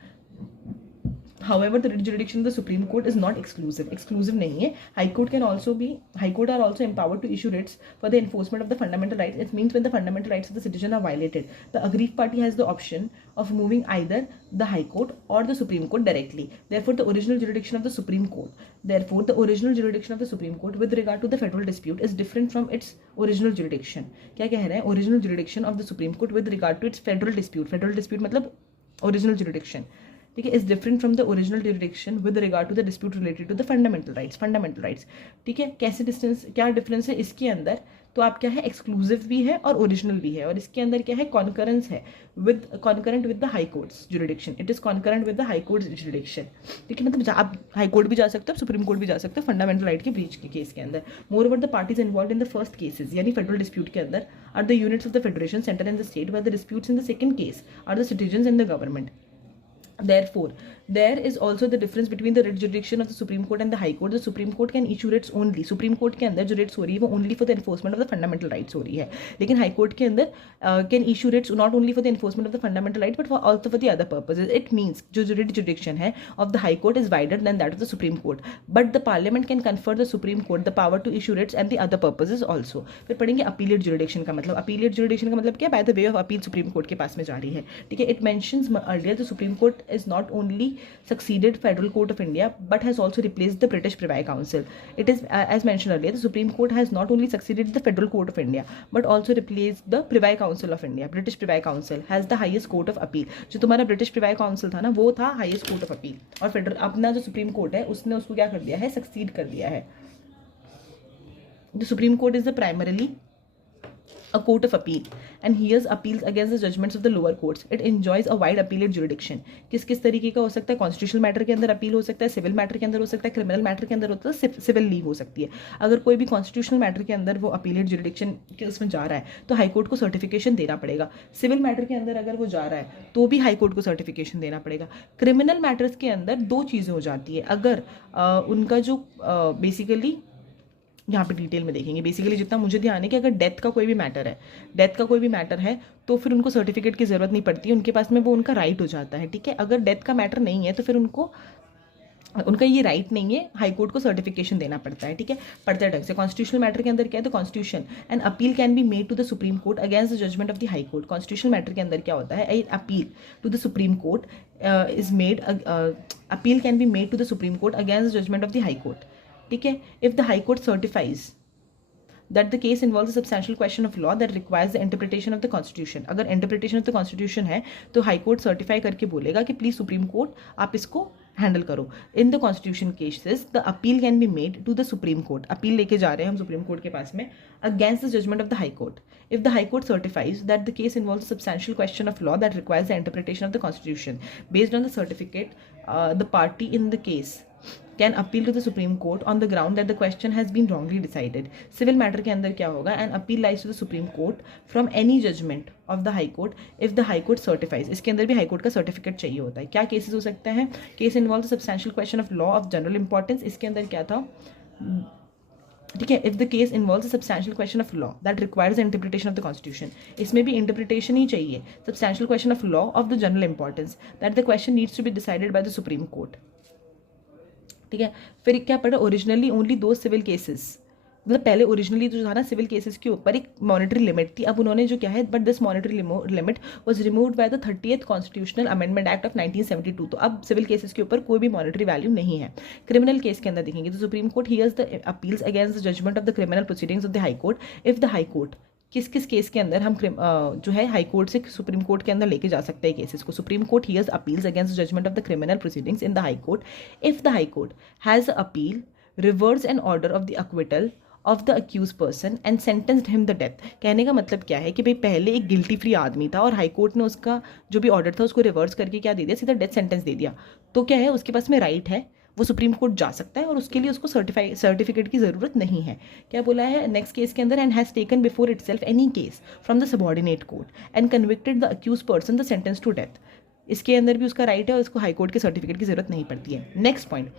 However, the jurisdiction of the Supreme Court is not exclusive. Exclusive नहीं है. High Court are also empowered to issue writs for the enforcement of the fundamental rights. It means when the fundamental rights of the citizen are violated, the aggrieved party has the option of moving either the High Court or the Supreme Court directly. Therefore, the original jurisdiction of the Supreme Court with regard to the federal dispute is different from its original jurisdiction. क्या कह रहे हैं, original jurisdiction of the Supreme Court with regard to its federal dispute. Federal dispute मतलब original jurisdiction. ठीक है, is different from the original jurisdiction with regard to the dispute related to the fundamental rights. ठीक है, कैसे distance क्या difference है इसके अंदर, तो आप क्या है, एक्सक्लूसिव भी है और ओरिजिनल भी है. और इसके अंदर क्या है, कॉन्करेंस है concurrent with the High courts jurisdiction. It is concurrent with the High courts jurisdiction. ठीक है, मतलब आप हाई कोर्ट भी जा सकते हो, सुप्रीम कोर्ट भी जा सकते हो फंडामेंटल राइट के ब्रीच के केस के अंदर. Moreover the parties involve in the first cases यानी फेडरल डिस्प्यूट के अंदर are the units of the federation, centre and the state, where the disputes in the second case are the citizen and the government. Therefore, there is also the difference between the writ jurisdiction of the Supreme Court and the High Court. The Supreme Court can issue writs only. Supreme Court के अंदर जो writs हो रही है वो only for the enforcement of the fundamental rights हो रही है. लेकिन High Court के अंदर can issue writs not only for the enforcement of the fundamental rights but for also for the other purposes. It means जो writ jurisdiction है of the High Court is wider than that of the Supreme Court. But the Parliament can confer the Supreme Court the power to issue writs and the other purposes also. फिर पढ़ेंगे appellate jurisdiction का मतलब. Appellate jurisdiction का मतलब क्या, by the way of appeal Supreme Court के पास में जा रही है. ठीक है, it mentions earlier the Supreme Court is not only succeeded Federal Court of India but has also replaced the British Privy Council. It is as mentioned earlier, the Supreme Court has not only succeeded the Federal Court of India but also replaced the Privy Council of India. British Privy Council has the highest court of appeal. जो तुम्हारा British Privy Council था ना वो था highest court of appeal और federal अपना जो Supreme Court है उसने उसको क्या कर दिया है, सक्सीड कर दिया है. The Supreme Court is the primarily a court of appeal and hears appeals against the judgments of the lower courts. It enjoys a wide appellate jurisdiction. किस किस तरीके का हो सकता है, कॉन्स्टिट्यूशनल मैटर के अंदर अपील हो सकता है, सिविल मैटर के अंदर हो सकता है, क्रिमिनल मैटर के अंदर होता है, सिविल लीव हो सकती है. अगर कोई भी कॉन्स्टिट्यूशनल मैटर के अंदर वो अपीलेट जुरिडिक्शन के उसमें जा रहा है तो हाई कोर्ट को सर्टिफिकेशन देना पड़ेगा. सिविल मैटर के अंदर अगर वो जा रहा है तो भी हाई कोर्ट को सर्टिफिकेशन देना पड़ेगा. क्रिमिनल मैटर्स के अंदर 2 चीज़ें हो जाती है. अगर उनका जो बेसिकली यहाँ पे डिटेल में देखेंगे, बेसिकली जितना मुझे ध्यान है कि अगर डेथ का कोई भी मैटर है तो फिर उनको सर्टिफिकेट की ज़रूरत नहीं पड़ती, उनके पास में वो उनका राइट हो जाता है. ठीक है, अगर डेथ का मैटर नहीं है तो फिर उनको उनका ये राइट नहीं है, हाई कोर्ट को सर्टिफिकेशन देना पड़ता है, ठीक है, पढ़ते ढंग से। कॉन्स्टिट्यूशनल मैटर के अंदर क्या है, तो constitution and appeal can be made to the supreme court against the judgment of the high court. Constitutional matter के अंदर क्या होता है, appeal to the supreme court is made, appeal can be made to the supreme court against the judgment of the high court, ठीक है, if the high court certifies that the case involves a substantial question of law that requires the interpretation of the constitution। अगर interpretation of the constitution है तो high Court certify करके बोलेगा कि please supreme court आप इसको handle करो। In the constitution cases the appeal can be made to the supreme court, appeal लेके जा रहे हैं हम सुप्रीम कोर्ट के पास में, against the judgment of the high court if the high court certifies that the case involves a substantial question of law that requires the interpretation of the constitution based on the certificate, the party in the case can appeal to the Supreme Court on the ground that the question has been wrongly decided। Civil matter के अंदर क्या होगा, an appeal lies to the Supreme Court from any judgment of the High Court if the High Court certifies। इसके अंदर भी High Court का certificate चाहिए होता है। क्या केसेस हो सकते हैं, case involve substantial question of law of general importance, इसके अंदर क्या था, ठीक है, if the case involve substantial question of law that requires interpretation of the constitution, इसमें भी इंटरप्रिटेशन ही चाहिए, substantial question of law of the general importance that the question needs to be decided by the supreme court, ठीक है। फिर क्या पढ़ा, originally only दो सिविल केसेस, मतलब पहले ओरिजिनली जो था ना सिविल केसेस के ऊपर एक मॉनेटरी लिमिट थी, अब उन्होंने जो क्या है, but this monetary limit was removed by the 30th constitutional amendment act of 1972। तो अब सिविल केसेस के ऊपर कोई भी मॉनेटरी वैल्यू नहीं है। क्रिमिनल केस के अंदर देखेंगे तो supreme court hears the appeals against the judgment of the criminal proceedings of the high court if the high court, किस किस केस के अंदर हम जो है हाई कोर्ट से सुप्रीम कोर्ट के अंदर लेके जा सकते हैं केसेस को। Supreme court hears appeals against judgment of the criminal proceedings in the high court if the high court has appeal reverse an order of the acquittal of the accuse person and sentenced him the death. कहने का मतलब क्या है कि भाई पहले एक guilty free आदमी था और हाई कोर्ट ने उसका जो भी ऑर्डर था उसको रिवर्स करके क्या दे दिया, सीधा डेथ सेंटेंस दे दिया, तो क्या है उसके पास में राइट है, वो सुप्रीम कोर्ट जा सकता है और उसके लिए उसको सर्टिफिकेट की जरूरत नहीं है। क्या बोला है नेक्स्ट केस के अंदर, and has taken before itself any case from the subordinate court and convicted the accuse person the sentence to death. इसके अंदर भी उसका राइट है और उसको हाई कोर्ट के सर्टिफिकेट की जरूरत नहीं पड़ती है। Next point,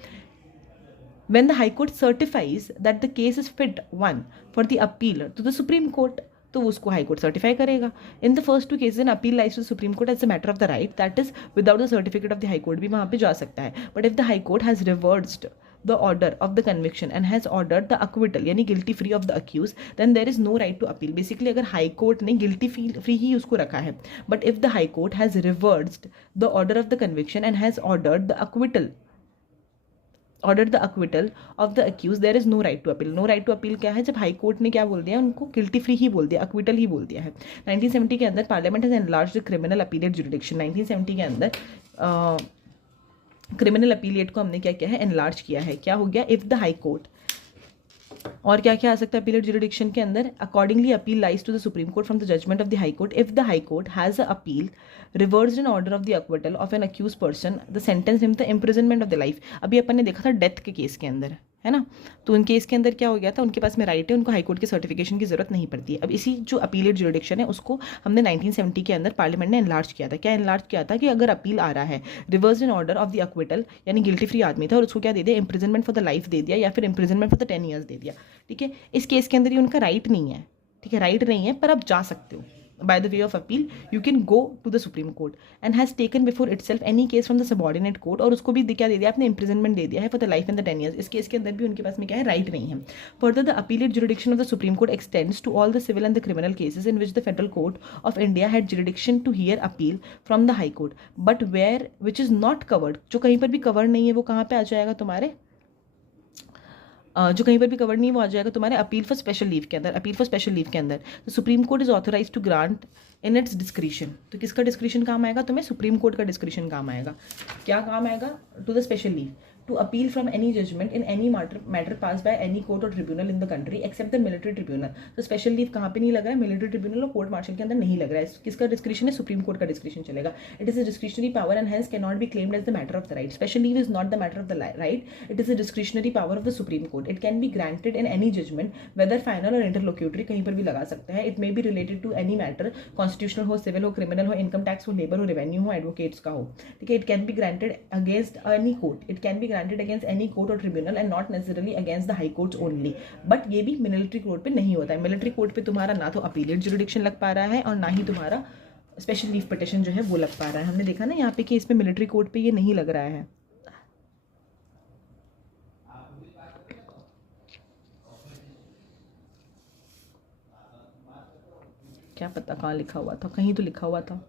when the high court certifies that the case is fit one for the appeal to the supreme court, तो उसको हाई कोर्ट सर्टिफाई करेगा। In the first two cases an appeal lies to Supreme court as a matter of the right, that is without the certificate of the high Court भी वहाँ पे जा सकता है। But if the high court has reversed the order of the conviction and has ordered the acquittal यानी guilty free of the accuse, then there is no right to appeal. Basically अगर High court ने guilty free ही उसको रखा है, but if the high court has reversed the order of the conviction and has ordered the acquittal of the accuse, there is no right to appeal. No right to appeal क्या है, जब high court ने क्या बोल दिया, उनको guilty free ही बोल दिया, अक्विटल ही बोल दिया है। 1970 के अंदर parliament has enlarged the criminal appellate jurisdiction. 1970 के अंदर क्रिमिनल अपीलेट को हमने क्या किया है, एनलार्ज किया है। क्या हो गया, इफ द हाई कोर्ट, और क्या क्या आ सकता है अपीलेट जुरिडिक्शन के अंदर, accordingly appeal lies to the supreme court from the judgment of the high court if the high court has a appeal reversed an order of the acquittal of an accuse person the sentence him the imprisonment of the life. अभी अपन ने देखा था death के case के अंदर, है ना, तो उन केस के अंदर क्या हो गया था, उनके पास में राइट है, उनको हाई कोर्ट के सर्टिफिकेशन की जरूरत नहीं पड़ती है। अब इसी जो अपीलेट जुरिडिक्शन है उसको हमने 1970 के अंदर पार्लियामेंट ने एनलार्ज किया था। क्या एनलार्ज किया था कि अगर अपील आ रहा है, reverse in order of the acquittal यानी गिल्टी फ्री आदमी था और उसको क्या दे दिया, इम्प्रिजनमेंट फॉर द लाइफ दे दिया या फिर imprisonment for the 10 years they दिया, ठीक है। इस केस के अंदर ये उनका राइट नहीं है, ठीक है, राइट नहीं है, पर आप जा सकते हो। by the way of appeal you can go to the Supreme Court and has taken before itself any case from the subordinate court, और उसको भी क्या दे दिया आपने, imprisonment दे दिया है for the life and the 10 years। इस केस के अंदर भी उनके पास में क्या है, राइट नहीं है। Further the appellate jurisdiction of the Supreme Court extends to all the civil and the criminal cases in which the Federal Court of India had jurisdiction to hear appeal from the High Court, but where which is not covered, जो कहीं पर भी cover नहीं है वो कहाँ पे आ जाएगा तुम्हारे, जो कहीं पर भी कवर नहीं वो आ जाएगा तुम्हारे अपील फॉर स्पेशल लीव के अंदर। अपील फॉर स्पेशल लीव के अंदर तो supreme court is authorise to grant in its discretion. तो किसका डिस्क्रिशन काम आएगा तुम्हें, सुप्रीम कोर्ट का डिस्क्रिशन काम आएगा। क्या काम आएगा, to the special leave to appeal from any judgment in any matter passed by any court or tribunal in the country except the military tribunal। तो स्पेशल लीव कहाँ पे नहीं लग रहा है, मिलिट्री ट्रिब्यूनल और कोर्ट मार्शल के अंदर नहीं लग रहा है। किसका डिस्क्रिशन है, सुप्रीम कोर्ट का डिस्क्रिशन चलेगा। It is a discretionary power and hence can not be claimed as the matter of the right. Special leave is not the matter of the right, it is a discretionary power of the supreme court. It can be granted in any judgment whether final और interlocutory, कहीं पर भी लगा सकते हैं। It may be related to any matter, constitutional हो, civil हो, criminal हो, इनकम टैक्स हो, लेबर हो, रेवेन्यू हो, एडवोकेट्स का हो, ठीक है। It can be granted against any court, it can be granted against any court और tribunal and not necessarily against the High Courts only. But ये भी मिलिट्री कोर्ट पे नहीं होता है। मिलिट्री कोर्ट पे तुम्हारा ना तो अपीलेट जुरिडिक्शन लग पा रहा है और ना ही तुम्हारा स्पेशल लीव पिटिशन जो है वो लग पा रहा है। हमने देखा ना यहाँ पे कि इसमें मिलिट्री कोर्ट पे ये नहीं लग रहा है। क्या पता कहाँ लिखा हुआ था, कहीं तो लिखा हुआ था।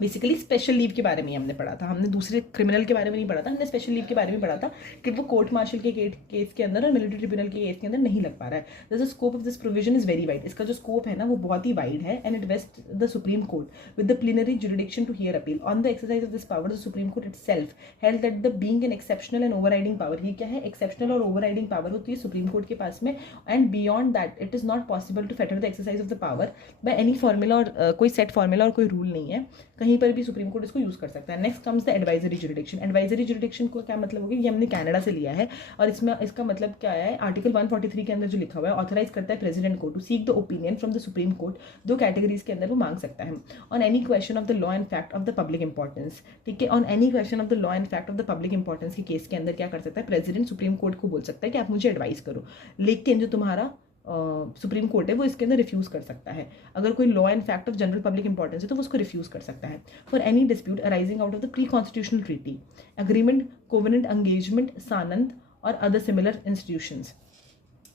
बेसिकली स्पेशल लीव के बारे में हमने पढ़ा था, हमने दूसरे क्रिमिनल के बारे में नहीं पढ़ा था, हमने स्पेशल लीव के बारे में पढ़ा था कि वो कोर्ट मार्शल के केस के अंदर और मिलिट्री ट्रिब्यूनल के केस के अंदर नहीं लग पा रहा है। The scope of this provision is very wide, इसका जो स्कोप है ना वो बहुत ही वाइड है। And it vest the supreme court with the plenary jurisdiction to hear appeal on the exercise of this power. The supreme court itself held that the being an exceptional and overriding power, ये क्या है, exceptional और overriding power होती है supreme court के पास में। And beyond that it is not possible to fetter the exercise of the power by any formula, और कोई सेट फॉर्मूला और कोई रूल नहीं है, कहीं पर भी सुप्रीम कोर्ट इसको यूज कर सकता है। Next comes the advisory jurisdiction. Advisory jurisdiction को क्या मतलब होगी, ये हमने कनाडा से लिया है और इसमें इसका मतलब क्या है, आर्टिकल 143 के अंदर जो लिखा हुआ है, ऑथराइज करता है प्रेसिडेंट को to seek the opinion from the supreme court, दो कैटेगरीज के अंदर वो मांग सकता है, on any question of the law and fact of the public importance. ठीक है, on any question of the law and fact of the public importance के केस के अंदर क्या कर सकता है, प्रेसिडेंट सुप्रीम कोर्ट को बोल सकता है कि आप मुझे एडवाइस करो, लेकिन जो तुम्हारा सुप्रीम कोर्ट है वो इसके अंदर रिफ्यूज कर सकता है। अगर कोई law and fact of general public importance है तो वो उसको रिफ्यूज कर सकता है। For any dispute arising out of the pre constitutional treaty, agreement, covenant, engagement, sanad और other similar institutions.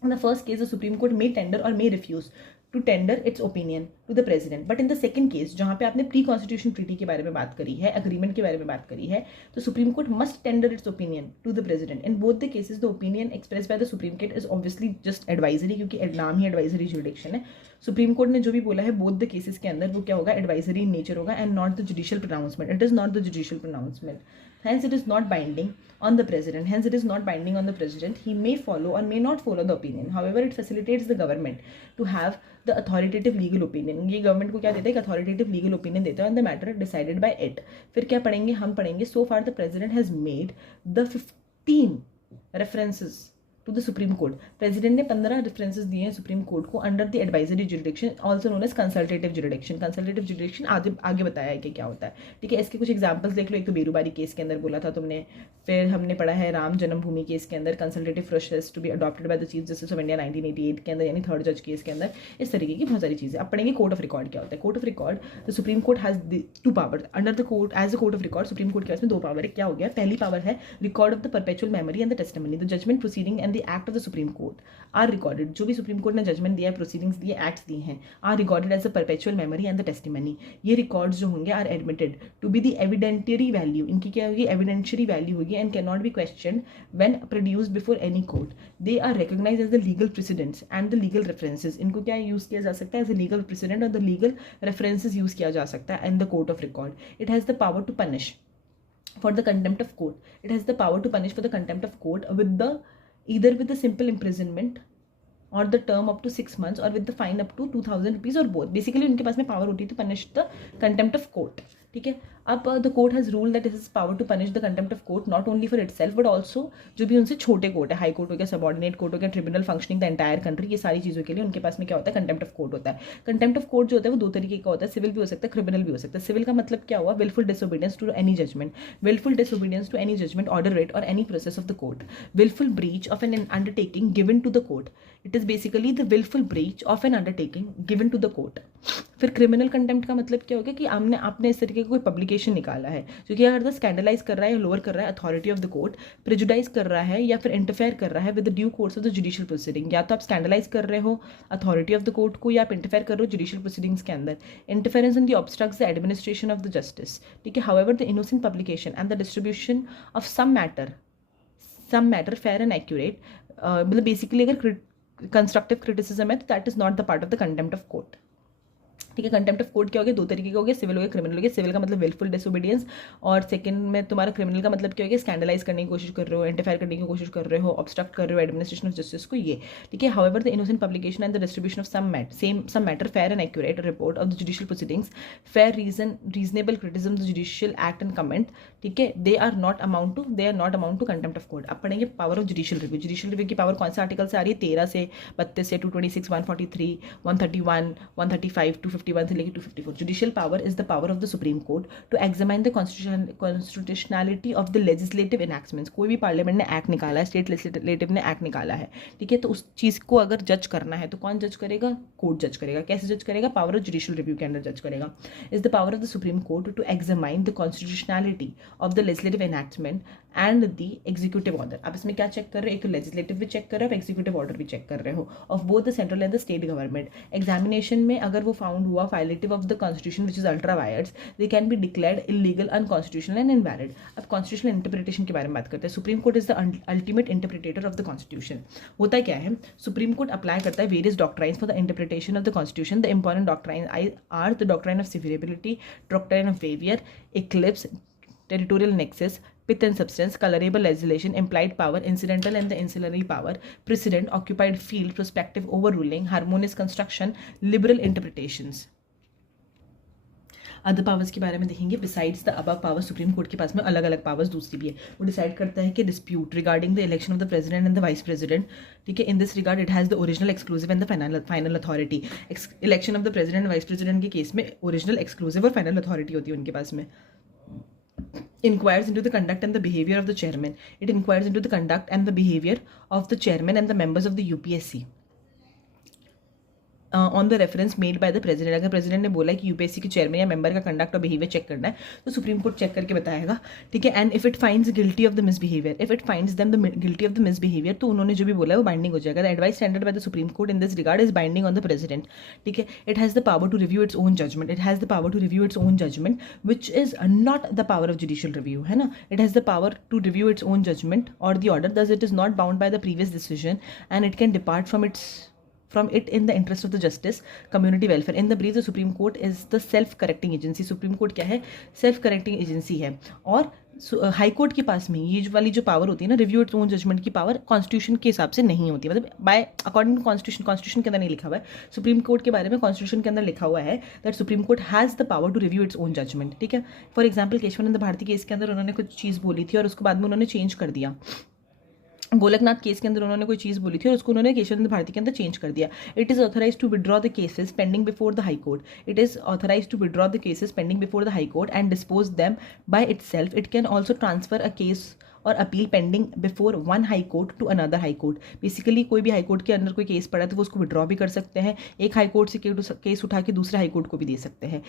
In the first case, the Supreme Court may tender or may refuse to tender its opinion to the president. But in the second case, जहाँ पे आपने pre constitution treaty के बारे में बात करी है, एग्रीमेंट के बारे में बात करी है, तो supreme court must tender its opinion to the president. In both the cases the opinion express by the supreme court is obviously just advisory, क्योंकि नाम ही एडवाइजरी जुरिडिक्शन है। सुप्रीम कोर्ट ने जो भी बोला है बोथ द केसेस के अंदर वो क्या होगा, एडवाइजरी इन नेचर होगा and not the judicial pronouncement. It is not the judicial pronouncement, hence it is not binding on the president. Hence it is not binding on the president. He may follow or may not follow the opinion. However, it facilitates the government to have the authoritative legal opinion. ये government को क्या देता है, authoritative legal opinion देता है on the matter decided by it. फिर क्या पढ़ेंगे, हम पढ़ेंगे so far the president has made the 15 references to the supreme Court. President ने 15 रेफरेंसेस दिए हैं सुप्रीम कोर्ट को under the advisory jurisdiction, also known as consultative jurisdiction. Consultative jurisdiction आगे बताया है कि क्या होता है। ठीक है, इसके कुछ एग्जांपल्स देख लो। एक तो बेरूबारी केस के अंदर बोला था तुमने, फिर हमने पढ़ा है राम जन्मभूमि केस के अंदर consultative process to be adopted by the chief justice of India 1988 के अंदर, यानी थर्ड जज केस के अंदर। इस तरीके की बहुत सारी चीज़ें। अब पढ़ेंगे कोर्ट ऑफ रिकॉर्ड क्या होता है। Court of record, the supreme court has to power under the court as the court of record. Supreme court के पास में दो पावर है। क्या हो गया, पहली पावर है record of the perpetual memory and the testimony. The judgment proceeding and the act of the supreme court are recorded. जो भी सुप्रीम कोर्ट ने जजमेंट दिया है, प्रोसीडिंग्स दिए, एक्ट्स दिए हैं, are recorded as the perpetual memory and the testimony. ये records जो होंगे are admitted to be the evidentiary value. इनकी क्या होगी, एविडेंशियरी वैल्यू होगी and can not be question when produced before any court. They are recognised as the legal precedents and the legal references. इनको क्या use किया जा सकता है, एज अ लीगल प्रेसिडेंट और द लीगल रेफरेंसेज यूज किया जा सकता है in the court of record. It has the power to punish for the contempt of court. It has the power to punish for the contempt of court with the either with the simple imprisonment or the term up to 6 months or with the fine up to 2000 rupees or both. Basically उनके पास में power होती है to punish the contempt of court. ठीक है, अब the court has rule that it is power to punish the contempt of court not only for itself but also जो भी उनसे छोटे कोर्ट है, हाई कोर्ट हो गया, सबॉर्डिनेट कोर्ट हो गया, tribunal functioning the entire country, ये सारी चीज़ों के लिए उनके पास में क्या होता है, कंटेम्प्ट ऑफ कोर्ट होता है। कंटेम्प्ट ऑफ कोर्ट जो होता है वो दो तरीके का होता है, सिविल भी हो सकता है, क्रिमिनल भी हो सकता है। सिविल का मतलब क्या हुआ, wilful disobedience to any judgment, wilful disobedience to any judgment, order, writ or any process of the court, wilful breach of an undertaking given to the court. It is basically the wilful breach of an undertaking given to the court. फिर criminal contempt का मतलब क्या हो गया कि आपने इस तरीके का कोई पब्लिकेशन निकाला है जो कि अगर स्कैंडलाइज कर रहा है, लोअर कर रहा है authority of the court, prejudice कर रहा है या फिर इंटरफेयर कर रहा है with the due course of the judicial proceeding. या तो आप स्कैंडलाइज कर रहे हो अथॉरिटी ऑफ द कोर्ट को या आप इंटरफेयर कर रहे हो जुडिशियल प्रोसीडिंग्स के अंदर। Interference in the obstructs the administration of the justice. ठीक है, however the innocent publication and the distribution of some matter fair and accurate, मतलब बेसिकली अगर कंस्ट्रक्टिव क्रिटिसिज्म है तो that is not the part of the contempt of court. ठीक है, contempt of court क्या हो गया, दो तरीके का हो गया, सिविल हो गया, क्रिमिनल हो गया। सिविल का मतलब विलफुल डिसोबीडियंस और सेकंड में तुम्हारा क्रिमिनल का मतलब क्या हो गया, स्कैंडलाइज करने की कोशिश कर रहे हो, इंटरफेयर करने की कोशिश कर रहे हो, ऑब्स्ट्रक्ट कर रहे हो एडमिनिस्ट्रेशन ऑफ जस्टिस को, ये। ठीक है, however the innocent publication and the distribution of some matter fair and accurate report of the judicial proceedings, fair reasonable criticism the judicial act and comment, ठीक है, they are not amount to contempt of court. अब पढ़ेंगे power of judicial review. Judicial review की power कौन से article से आ रही है, 13 से 32 से 226, 143, 131, 135, 251 से लेकर 254। Judicial power is the power of the Supreme Court to examine the constitutionality of the legislative enactments. कोई भी पार्लियामेंट ने एक्ट निकाला है, स्टेट लेजिस्लेटिव ने एक्ट निकाला है, ठीक है, तो उस चीज़ को अगर जज करना है तो कौन जज करेगा, कोर्ट जज करेगा। कैसे जज करेगा, पावर ऑफ जुडिशियल रिव्यू के अंदर जज करेगा। Is the power of the supreme court to examine the constitutionality of the legislative enactment and the executive order. आप इसमें क्या चेक कर रहे हो, एक तो लेजिस्लेटिव भी चेक कर रहे हो, एग्जीक्यूटिव ऑर्डर भी चेक कर रहे हो of both the central and the state government. Examination में अगर वो फाउंड हुआ violative of the constitution which is ultra vires, they can be declared illegal, unconstitutional and invalid. अब कॉन्स्टिट्यूशनल इंटरप्रिटेशन के बारे में बात करते हैं। Supreme court is the ultimate interpreter of the constitution. होता क्या है, सुप्रीम कोर्ट अप्लाई करता है various doctrines for the interpretation of the constitution. The important doctrine are the doctrine of severability, doctrine of waiver, eclipse, territorial nexus, pith and substance, colorable legislation, implied power, incidental and the ancillary power, precedent, occupied field, prospective overruling, harmonious construction, liberal interpretations। Other powers के बारे में देखेंगे। Besides the above power, Supreme court के पास में अलग अलग powers दूसरी भी है। वो डिसाइड करता है कि dispute regarding the election of the president and the vice president, ठीक है, इन this regard it has the original, exclusive and the final authority. Election of the president vice president के केस में ओरिजिनल, एक्सक्लूसिव और final authority होती है उनके पास में। Inquires into the conduct and the behavior of the chairman. It inquires into the conduct and the behavior of the chairman and the members of the UPSC on the reference made by the president. अगर president ने बोला कि UPSC के chairman या member का conduct और behaviour check करना है तो सुप्रीम कोर्ट चेक करके बताएगा, ठीक है। And if it finds guilty of the misbehaviour, if it finds them the guilty of the misbehaviour, तो उन्होंने जो भी बोला है वो बाइंडिंग हो जाएगा। The advice tendered by the supreme Court in this regard is binding on the President, ठीक है। It has the power to review its own judgment, it has the power to review its own judgment which is not the power of judicial review, है ना। It has the power to review its own judgment or the order, thus it is not bound by the previous decision and it can depart from it in the interest of the justice, community welfare. In the brief, the Supreme Court is the self-correcting agency. Supreme Court क्या है, self-correcting agency है। और high court के पास में ये वाली जो पावर होती है ना, रिव्यू इट्स ओन जजमेंट की पावर, कॉन्स्टिट्यूशन के हिसाब से नहीं होती, मतलब by according to constitution. Constitution के अंदर नहीं लिखा हुआ है, सुप्रीम कोर्ट के बारे में कॉन्स्टिट्यूशन के अंदर लिखा हुआ है that supreme court has the power to review its own judgment, ठीक है। For example Kesavananda Bharati case के अंदर उन्होंने कुछ चीज़ बोली थी और उसके बाद में उन्होंने चेंज कर दिया। गोलकनाथ केस के अंदर उन्होंने कोई चीज़ बोली थी और उसको उन्होंने केशवानंद भारती के अंदर चेंज कर दिया। It is authorise to withdraw the cases pending before the high court, it is authorise to withdraw the cases pending before the high court and dispose them by itself. It can also transfer a case or appeal pending before one high court to another high court. Basically कोई भी high court के अंदर कोई case पड़ा तो वो उसको withdraw भी कर सकते हैं, एक हाई कोर्ट से केस उठा के दूसरे हाई कोर्ट को भी दे सकते हैं।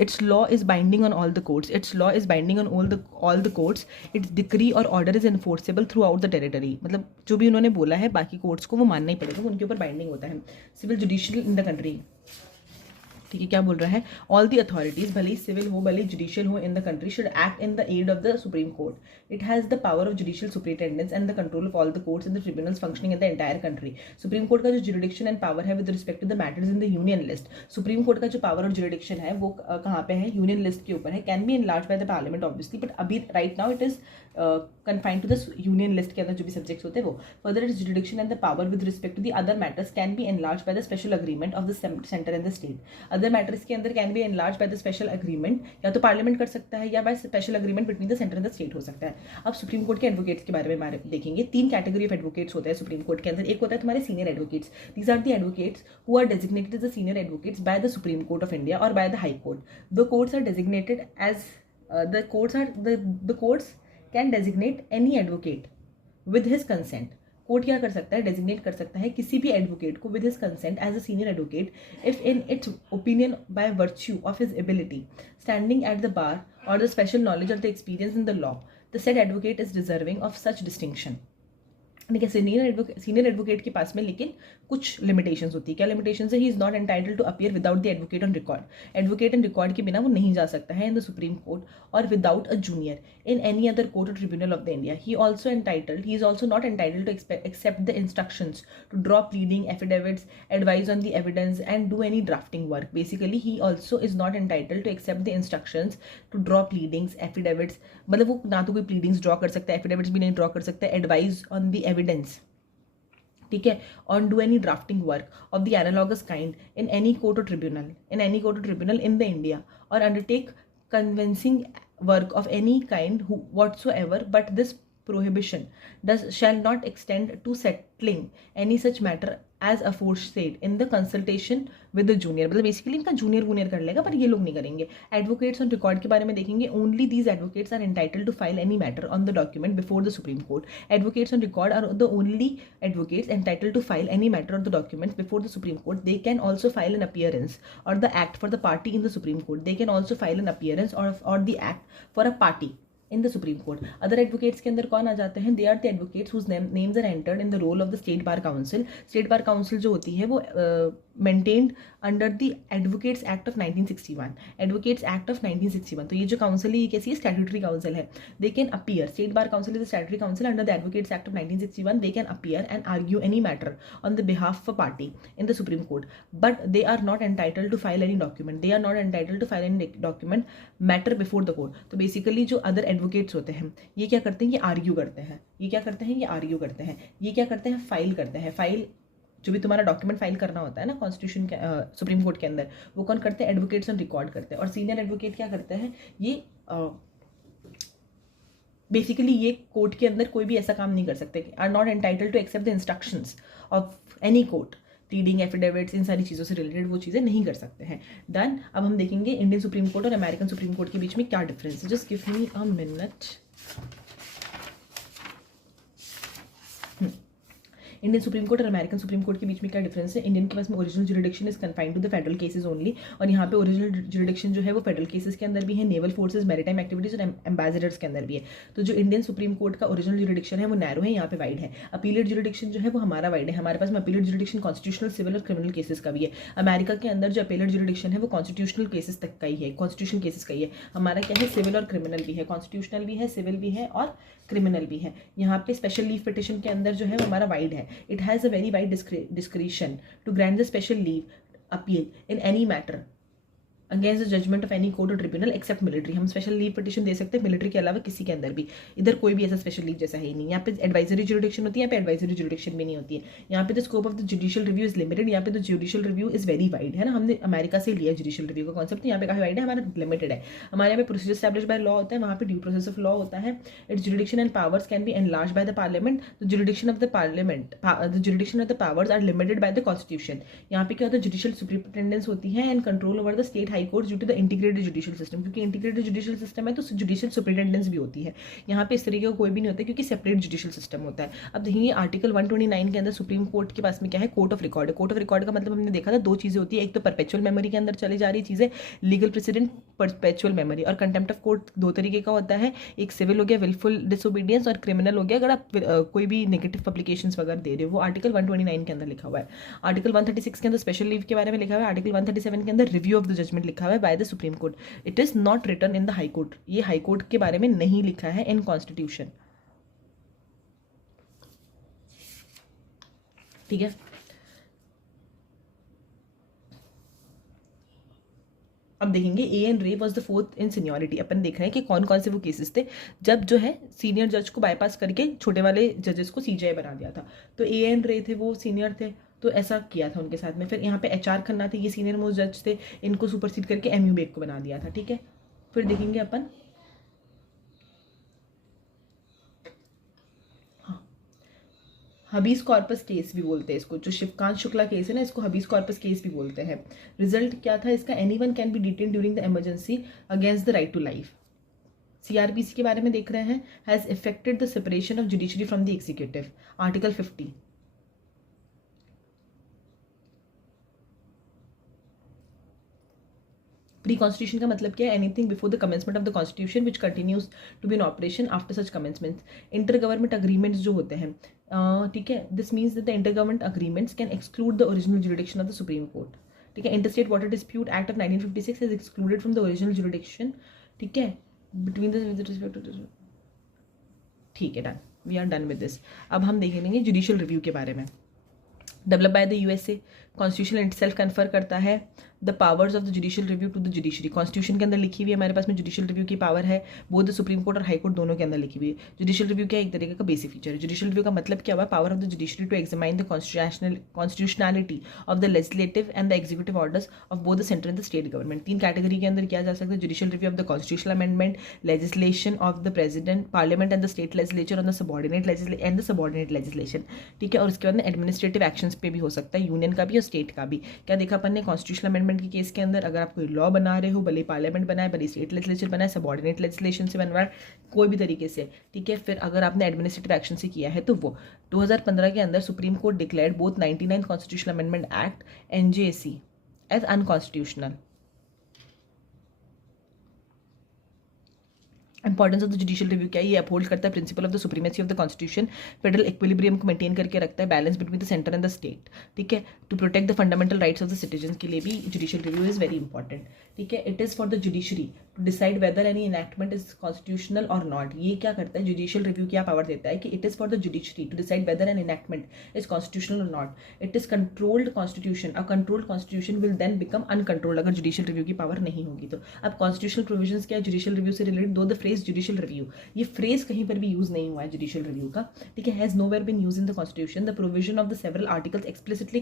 Its law is binding on all the courts, its law is binding on all the courts, its decree or order is enforceable throughout the territory. मतलब जो भी उन्होंने बोला है बाकी कोर्ट्स को वो मानना ही पड़ेगा, उनके ऊपर बाइंडिंग होता है। Civil judicial in the country, ठीक है, क्या बोल रहा है, ऑल दी अथॉरिटीज, भले ही सिविल हो भले ही जुडिशियल हो in the country, should act in the aid of the supreme court. It has the power of judicial superintendence and the control of all the courts and the tribunals functioning in the entire country. Supreme court का जो jurisdiction and power है with respect to the matters in the union list, supreme court का जो power और jurisdiction है वो कहाँ पे है, यूनियन लिस्ट के ऊपर है। Can be enlarge by the Parliament obviously, but अभी right now it is confined to the union list के अंदर जो भी subjects होते हैं वो। Further, its jurisdiction and the power with respect to the other matters can be enlarged by the special agreement of the center and the state. Other matters के अंदर can be enlarged by the special agreement, या तो parliament कर सकता है या by special agreement between the center and the state हो सकता है। अब सुप्रीम कोर्ट के एडवोकेट्स के बारे में देखेंगे। तीन कैटेगरी ऑफ एडवोकेट्स होते हैं सुप्रीम कोर्ट के अंदर। एक होता है तुम्हारे senior advocates, these are the advocates who are designated as the senior advocates by the supreme Court of India or by the high court. The courts are designated as the courts can designate any advocate with his consent. Court क्या कर सकता है, designate कर सकता है किसी भी advocate को with his consent as a senior advocate if in its opinion by virtue of his ability, standing at the bar और द स्पेशल नॉलेज और the experience in the law, the said advocate is deserving of such distinction. ठीक है, senior advocate के पास में लेकिन कुछ limitations होती है। क्या लिमिटेशंस है, he is not entitled to appear without the advocate on record. Advocate on record के बिना वो नहीं जा सकता है in the supreme court or without a junior in any other court और tribunal of the India. He is also not entitled to accept the instructions to draw pleading affidavits, advise on the evidence and do any drafting work. Basically he also is not entitled to accept the instructions to draw pleadings, affidavits, मतलब वो ना तो कोई pleadings draw कर सकता है, affidavits भी नहीं ड्रॉ कर सकता है, एडवाइज ऑन द एविडेंस, ठीक है, on do any drafting work of the analogous kind in any court और ट्रिब्यूनल इन द इंडिया और undertake convincing work of any kind whatsoever, but this prohibition shall not extend to settling any such matter as aforesaid in the consultation with the junior। मतलब basically इनका junior कर लेगा पर ये लोग नहीं करेंगे। एडवोकेट्स ऑन रिकॉर्ड के बारे में देखेंगे। Only these advocates are entitled to file any matter on the document before the supreme Court. Advocates on record are the only advocates entitled to file any matter on the document before the supreme Court. They can also file an appearance or the act for the party in the supreme Court. They can also file an appearance or the act for a party in the supreme court. Other advocates के अंदर कौन आ जाते हैं? They are the advocates whose names are entered in the role of the state bar council. State bar council जो होती है वो maintained under the advocates act of 1961, advocates act of 1961। तो ये जो काउंसिल है ये कैसी है? स्टैट्यूटरी काउंसिल है। They can appear, state bar council is statutory council under the advocates act of 1961। They can appear and argue any matter on the behalf of a party in the Supreme Court, but they are not entitled to file any document. They are not entitled to file any document matter before the court. तो basically जो other advocates होते हैं ये क्या करते हैं? ये argue करते हैं। ये क्या करते हैं? ये आर्ग्यू करते हैं। ये क्या करते हैं? फाइल करते हैं। फाइल जो भी तुम्हारा डॉक्यूमेंट फाइल करना होता है ना कॉन्स्टिट्यूशन के सुप्रीम कोर्ट के अंदर, वो कौन करते हैं? एडवोकेट्स ऑन रिकॉर्ड करते हैं। और सीनियर एडवोकेट क्या करते हैं? ये बेसिकली ये कोर्ट के अंदर कोई भी ऐसा काम नहीं कर सकते, are not entitled to accept the instructions of any court. Reading affidavits, इन सारी चीज़ों से रिलेटेड वो चीज़ें नहीं कर सकते हैं। देन अब हम देखेंगे इंडियन सुप्रीम कोर्ट और अमेरिकन सुप्रीम कोर्ट के बीच में क्या डिफरेंस है। Just give me a minute. Indian supreme court और अमेरिकन सुप्रीम कोर्ट के बीच में क्या डिफरेंस है? इंडियन के पास में original jurisdiction is confined to the federal cases only, और यहाँ पे ओरिजिनल ज्यूरिडिक्शन जो है वो फेडरल केसेस के अंदर भी है, नेवल फोर्सेज, मैरिटाइम एक्टिविटीज और एम्बेसडर्स के अंदर भी है। तो जो इंडियन सुप्रीम कोर्ट का ओरिजिनल ज्यूरिडिक्शन है वो नैरो है, यहाँ पे वाइड है। अपीलेट ज्यूरिडिक्शन जो है वो हमारा वाइड है, हमारे पास में अपीलेट ज्यूरिडिक्शन कॉन्स्टिट्यूशनल, सिविल और क्रिमिनल केसेस का भी है। अमेरिका के अंदर जो अपीलेट ज्यूरिडिक्शन है वो कॉन्स्टिट्यूशनल केसेस तक का ही है, कॉन्स्टिट्यूशनल केसेस का ही है। हमारा क्या है? सिविल और क्रिमिनल भी है, कॉन्स्टिट्यूशनल भी है, सिविल भी है और क्रिमिनल भी है। यहाँ पे स्पेशल लीव पिटिशन के अंदर जो है वो हमारा वाइड है। It has a very wide discretion to grant the special leave appeal in any matter against the judgment of any court और ट्रिब्यूनल एक्सेप्ट मिलिट्री। हम स्पेशल लीव पिटिशन दे सकते हैं मिलिट्री के अलावा किसी के अंदर भी। इधर कोई भी ऐसा स्पेशल लीव जैसा है ही नहीं। यहाँ पे एडवाइजरी ज्यूरिडिक्शन होती है, यहाँ पे एडवाइजरी ज्यूरिडिक्शन भी नहीं होती है। यहाँ पे the scope of the judicial review is limited, यहाँ पे the judicial review is very wide है ना। हमने अमेरिका से लिया जुडिशियल रिव्यू का कॉन्सेप्ट, यहाँ पे काफी वाइड है, हमारा लिमिटेड है। हमारे यहाँ पे प्रोसीजर एस्टैब्लिश बाय लॉ होता है, वहाँ पे ड्यू प्रोसेस ऑफ लॉ होता है। Its jurisdiction and powers can be enlarge by the parliament. The jurisdiction of the parliament, the jurisdiction of the powers are limited by the constitution. यहाँ पे क्या होता है? जुडिशियल सुपरिटेंडेंस होती है and control over the state high court due to the integrated judicial system. क्योंकि integrated judicial system है तो जुडिशियल सुपरिटेंडेंस भी होती है। यहाँ पे इस तरीके का कोई भी नहीं होता क्योंकि सेपरेट जुडिशियल सिस्टम होता है। अब देखिए आर्टिकल 129 के अंदर सुप्रीम कोर्ट के पास में क्या है? कोर्ट ऑफ रिकॉर्ड है। कोर्ट ऑफ रिकॉर्ड का मतलब हमने देखा था दो चीजें होती है, एक तो परपेचुअल मेमोरी के अंदर चली जा रही चीजें, लीगल प्रेसिडेंट, परपेचुअल मेमोरी। और कंटेम्प्ट ऑफ कोर्ट दो तरीके का होता है, एक सिविल हो गया विलफुल डिसोबीडियंस, और क्रिमिनल हो गया अगर आप कोई भी नेगेटिव पब्लिकेशंस वगैरह दे रहे हो। वो आर्टिकल 129 के अंदर लिखा हुआ है। आर्टिकल 136 के अंदर स्पेशल लीव के बारे में लिखा हुआ है। आर्टिकल 137 के अंदर रिव्यू ऑफ द जजमेंट लिखा हुआ है by the supreme court. It is not written in the high court. ये हाई कोर्ट के बारे में नहीं लिखा है इन कॉन्स्टिट्यूशन, ठीक है। अब देखेंगे A N Ray was the fourth in seniority. अपन देख रहे हैं कि कौन कौन से वो केसेस थे जब जो है सीनियर जज को बाईपास करके छोटे वाले जजेस को सीजीआई बना दिया था। तो ए एन रे थे, वो सीनियर थे, तो ऐसा किया था उनके साथ में। फिर यहाँ पे एच आर खन्ना थे, ये सीनियर मोस्ट जज थे, इनको सुपरसीड करके एमयू बेग को बना दिया था, ठीक है। फिर देखेंगे अपन हबीस कॉर्पस केस भी बोलते हैं इसको, जो शिवकांत शुक्ला केस है ना, इसको हबीस कॉर्पस केस भी बोलते हैं। रिजल्ट क्या था इसका? Anyone can be detain during the emergency against the right to life. CrPC के बारे में देख रहे हैं, has affected the separation of judiciary from the executive, article 50। Pre constitution का मतलब क्या है? Anything before the commencement of the constitution which continues to be in operation after such commencement. Inter government agreements जो होते हैं, ठीक है, this means that the inter government agreements can exclude the original jurisdiction of the supreme court, ठीक है। Interstate water dispute act of 1956 is excluded from the original jurisdiction, ठीक है, between the, ठीक है, done, we are done with this. अब हम देख लेंगे जुडिशियल रिव्यू के बारे में। Develop by the USA, constitution itself confer करता है the powers of the judicial review to the judiciary. Constitution के अंदर लिखी हुई है हमारे पास में जुडिशियल रिव्यू की पावर है, बोथ द सुप्रीम कोर्ट और हाई कोर्ट दोनों के अंदर लिखी हुई है। जुडिशियल रिव्यू क्या एक तरीके का बेसिक फीचर है। जुडिशियल रिव्यू का मतलब क्या हुआ? Power of the judiciary to examine the constitutionality of the legislative and the executive orders of both the centre and the state government. तीन कैटेगरी के अंदर किया जा सकता है judicial review of the constitutional amendment, legislation of the president, parliament and the state legislature on the subordinate and the subordinate legislation, ठीक है। और उसके बाद में एडमिनिस्ट्रेटिव एक्शंस पे भी हो सकता है, यूनियन का भी और स्टेट का भी। क्या देखा अपन ने कॉन्स्टिट्यूशनल अमेंडमेंट के केस के अंदर? अगर आप कोई लॉ बना रहे हो, भले पार्लियामेंट बनाए, भले स्टेट लेजिस्लेचर बनाए, सबऑर्डिनेट लेजिस्लेशन से बनवाए, कोई भी तरीके से, ठीक है। फिर अगर आपने एडमिनिस्ट्रेटिव एक्शन से किया है तो वो 2015 के अंदर supreme court declared both 99 constitutional amendment act NJAC as unconstitutional. Importance of the judicial review क्या है, ये अपहोल्ड करता है principle of the supremacy of the constitution, federal equilibrium को मेंटेन करके रखता है, balance between the centre and the state, ठीक है, to protect the fundamental rights of the citizen के लिए भी judicial review is very important, ठीक है। It is for the judiciary to decide whether any enactment is constitutional और not. ये क्या करता है, जुडिशियल रिव्यू क्या पावर देता है कि it is for the judiciary to decide whether an enactment is constitutional और not. It is controlled constitution, a controlled constitution will then become uncontrolled अगर जुडिशियल रिव्यू की पावर नहीं होगी तो। अब कॉन्स्टिट्यूशनल प्रोविजंस क्या है जुडिशियल रिव्यू से related, though the phrase judicial review, ये फ्रेज कहीं पर भी यूज नहीं हुआ है जुडिशियल रिव्यू का, ठीक है, has nowhere been used in the constitution. The provision of the several articles explicitly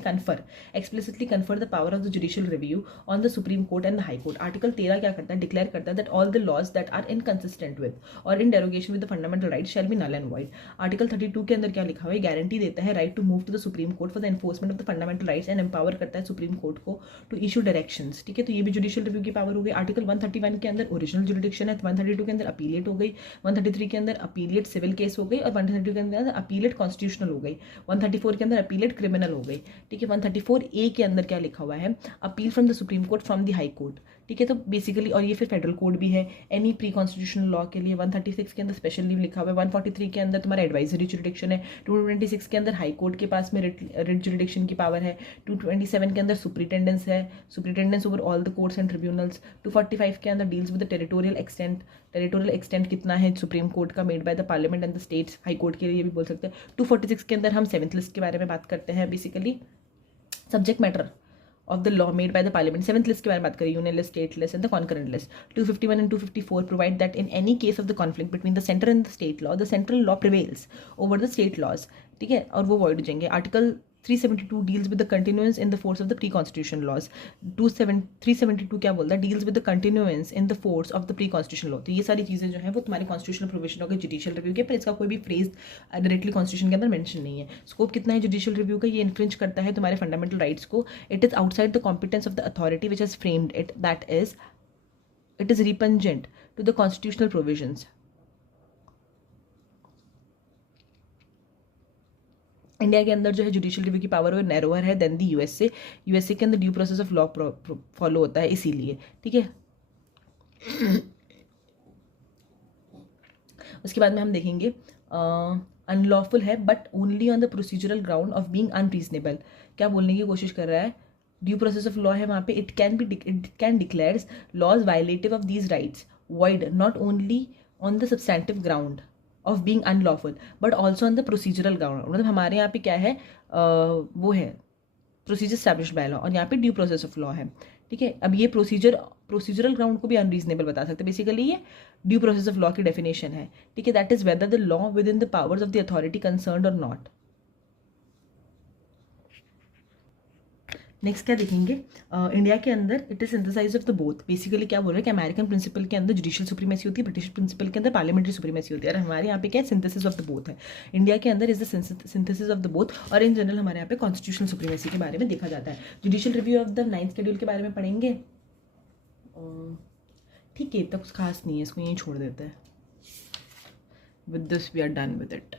confer the power of the judicial review on the supreme court and the high court. Article 13 क्या करता है, declare करता है that all the laws that are inconsistent with or in derogation with the fundamental rights shall be null and void. Article 32 के अंदर क्या लिखा हुआ है, गारंटी देता है right to move to the supreme court for the enforcement of the fundamental rights and empower करता है सुप्रीम कोर्ट को टू इशू डायरेक्शंस, ठीक है, तो ये भी जुडिशियल रिव्यू की पावर हो गई। आर्टिकल 131 के अंदर ओरिजिनल जुडिक्शन है, 132 के अंदर अपीलेट हो गई, 133 के अंदर अपीलेट सिविल केस हो गई और 132 के अंदर अपीलेट कॉन्स्टिट्यूशनल हो गई, 134 के अंदर अपीलेट क्रिमिनल हो गई, ठीक है। 134A के अंदर क्या लिखा हुआ है, appeal from the supreme court from the high court, ठीक है, तो बेसिकली और ये फिर फेडरल कोड भी है एनी प्री कॉन्स्टिट्यूशनल लॉ के लिए। 136 के अंदर स्पेशल लीव लिखा हुआ है, 143 के अंदर तुम्हारा एडवाइजरी जुडिक्शन है, 226 के अंदर हाई कोर्ट के पास में रिट जुडिक्शन की पावर है, 227 के अंदर सुपरिटेंडेंस है, superintendence over all the courts and tribunals, 245 के अंदर deals with the territorial extent कितना है सुप्रीम कोर्ट का made by the parliament and the states, high court के लिए भी बोल सकते हैं। 246 के अंदर हम 7th लिस्ट के बारे में बात करते हैं, basically subject matter of the law made by the parliament। 7th list के बारे में बात करें, union list, state list and the concurrent list। 251 and 254 provide that in any case of the conflict between the center and the state law, the central law prevails over the state laws, ठीक है, और वो void हो जाएंगे। Article 372 deals with the continuance in the force of the pre-constitutional laws। 372 क्या बोलता है, deals with the continuance in the force of the pre-constitutional law। तो ये सारी चीज़ें जो हैं वो तुम्हारी कॉन्स्टिट्यूशनल प्रोविजन हो गई जुडिशियल रिव्यू के, पर इसका कोई भी फ्रेज डायरेक्टली कॉन्स्टिट्यूशन के अंदर मेंशन नहीं है। स्कोप कितना है जुडिशियल रिव्यू का, ये इन्फ्रिंज करता है तुम्हारे फंडामेंटल राइट्स को। It is outside the competence of the authority which has framed it, that is it is repugnant to the constitutional provisions. India के अंदर जो है जुडिशियल रिव्यू की पावर वो नैरोअर है देन दी यूएसए के अंदर due process of law follow होता है इसीलिए, ठीक है। उसके बाद में हम देखेंगे अनलॉफुल है but only on the procedural ground of being unreasonable. क्या बोलने की कोशिश कर रहा है, ड्यू प्रोसेस ऑफ लॉ है वहाँ पे, it can declares laws violative of these rights void not only on the substantive ground of being unlawful but also on the procedural ground. मतलब हमारे यहाँ पे क्या है, वो है प्रोसीजर स्टैब्लिश्ड बाय लॉ और यहाँ पे ड्यू प्रोसेस ऑफ लॉ है, ठीक है। अब ये प्रोसीजरल ग्राउंड को भी अनरीजनेबल बता सकते हैं, बेसिकली ये ड्यू प्रोसेस ऑफ लॉ की डेफिनेशन है, ठीक है, that is whether the law within the powers of the authority concerned और नॉट। नेक्स्ट क्या देखेंगे, इंडिया के अंदर it is synthesize of the both. Basically क्या बोल रहे हैं कि अमेरिकन प्रिंसिपल के अंदर जुडिशियल सुप्रीमेसी होती है, ब्रिटिश प्रिंसिपल के अंदर पार्लियामेंट्री सुप्रीमेसी होती है, और हमारे यहाँ पे क्या है, सिंथेसिस ऑफ द बोथ है। इंडिया के अंदर is the synthesis of the both, और इन जनरल हमारे यहाँ पे कॉन्स्टिट्यूशनल सुप्रीमेसी के बारे में देखा जाता है। Judicial review of the 9th schedule के बारे में पढ़ेंगे, ठीक है, इतना कुछ खास नहीं है, इसको यहीं छोड़ देते हैं। With this we are done with it.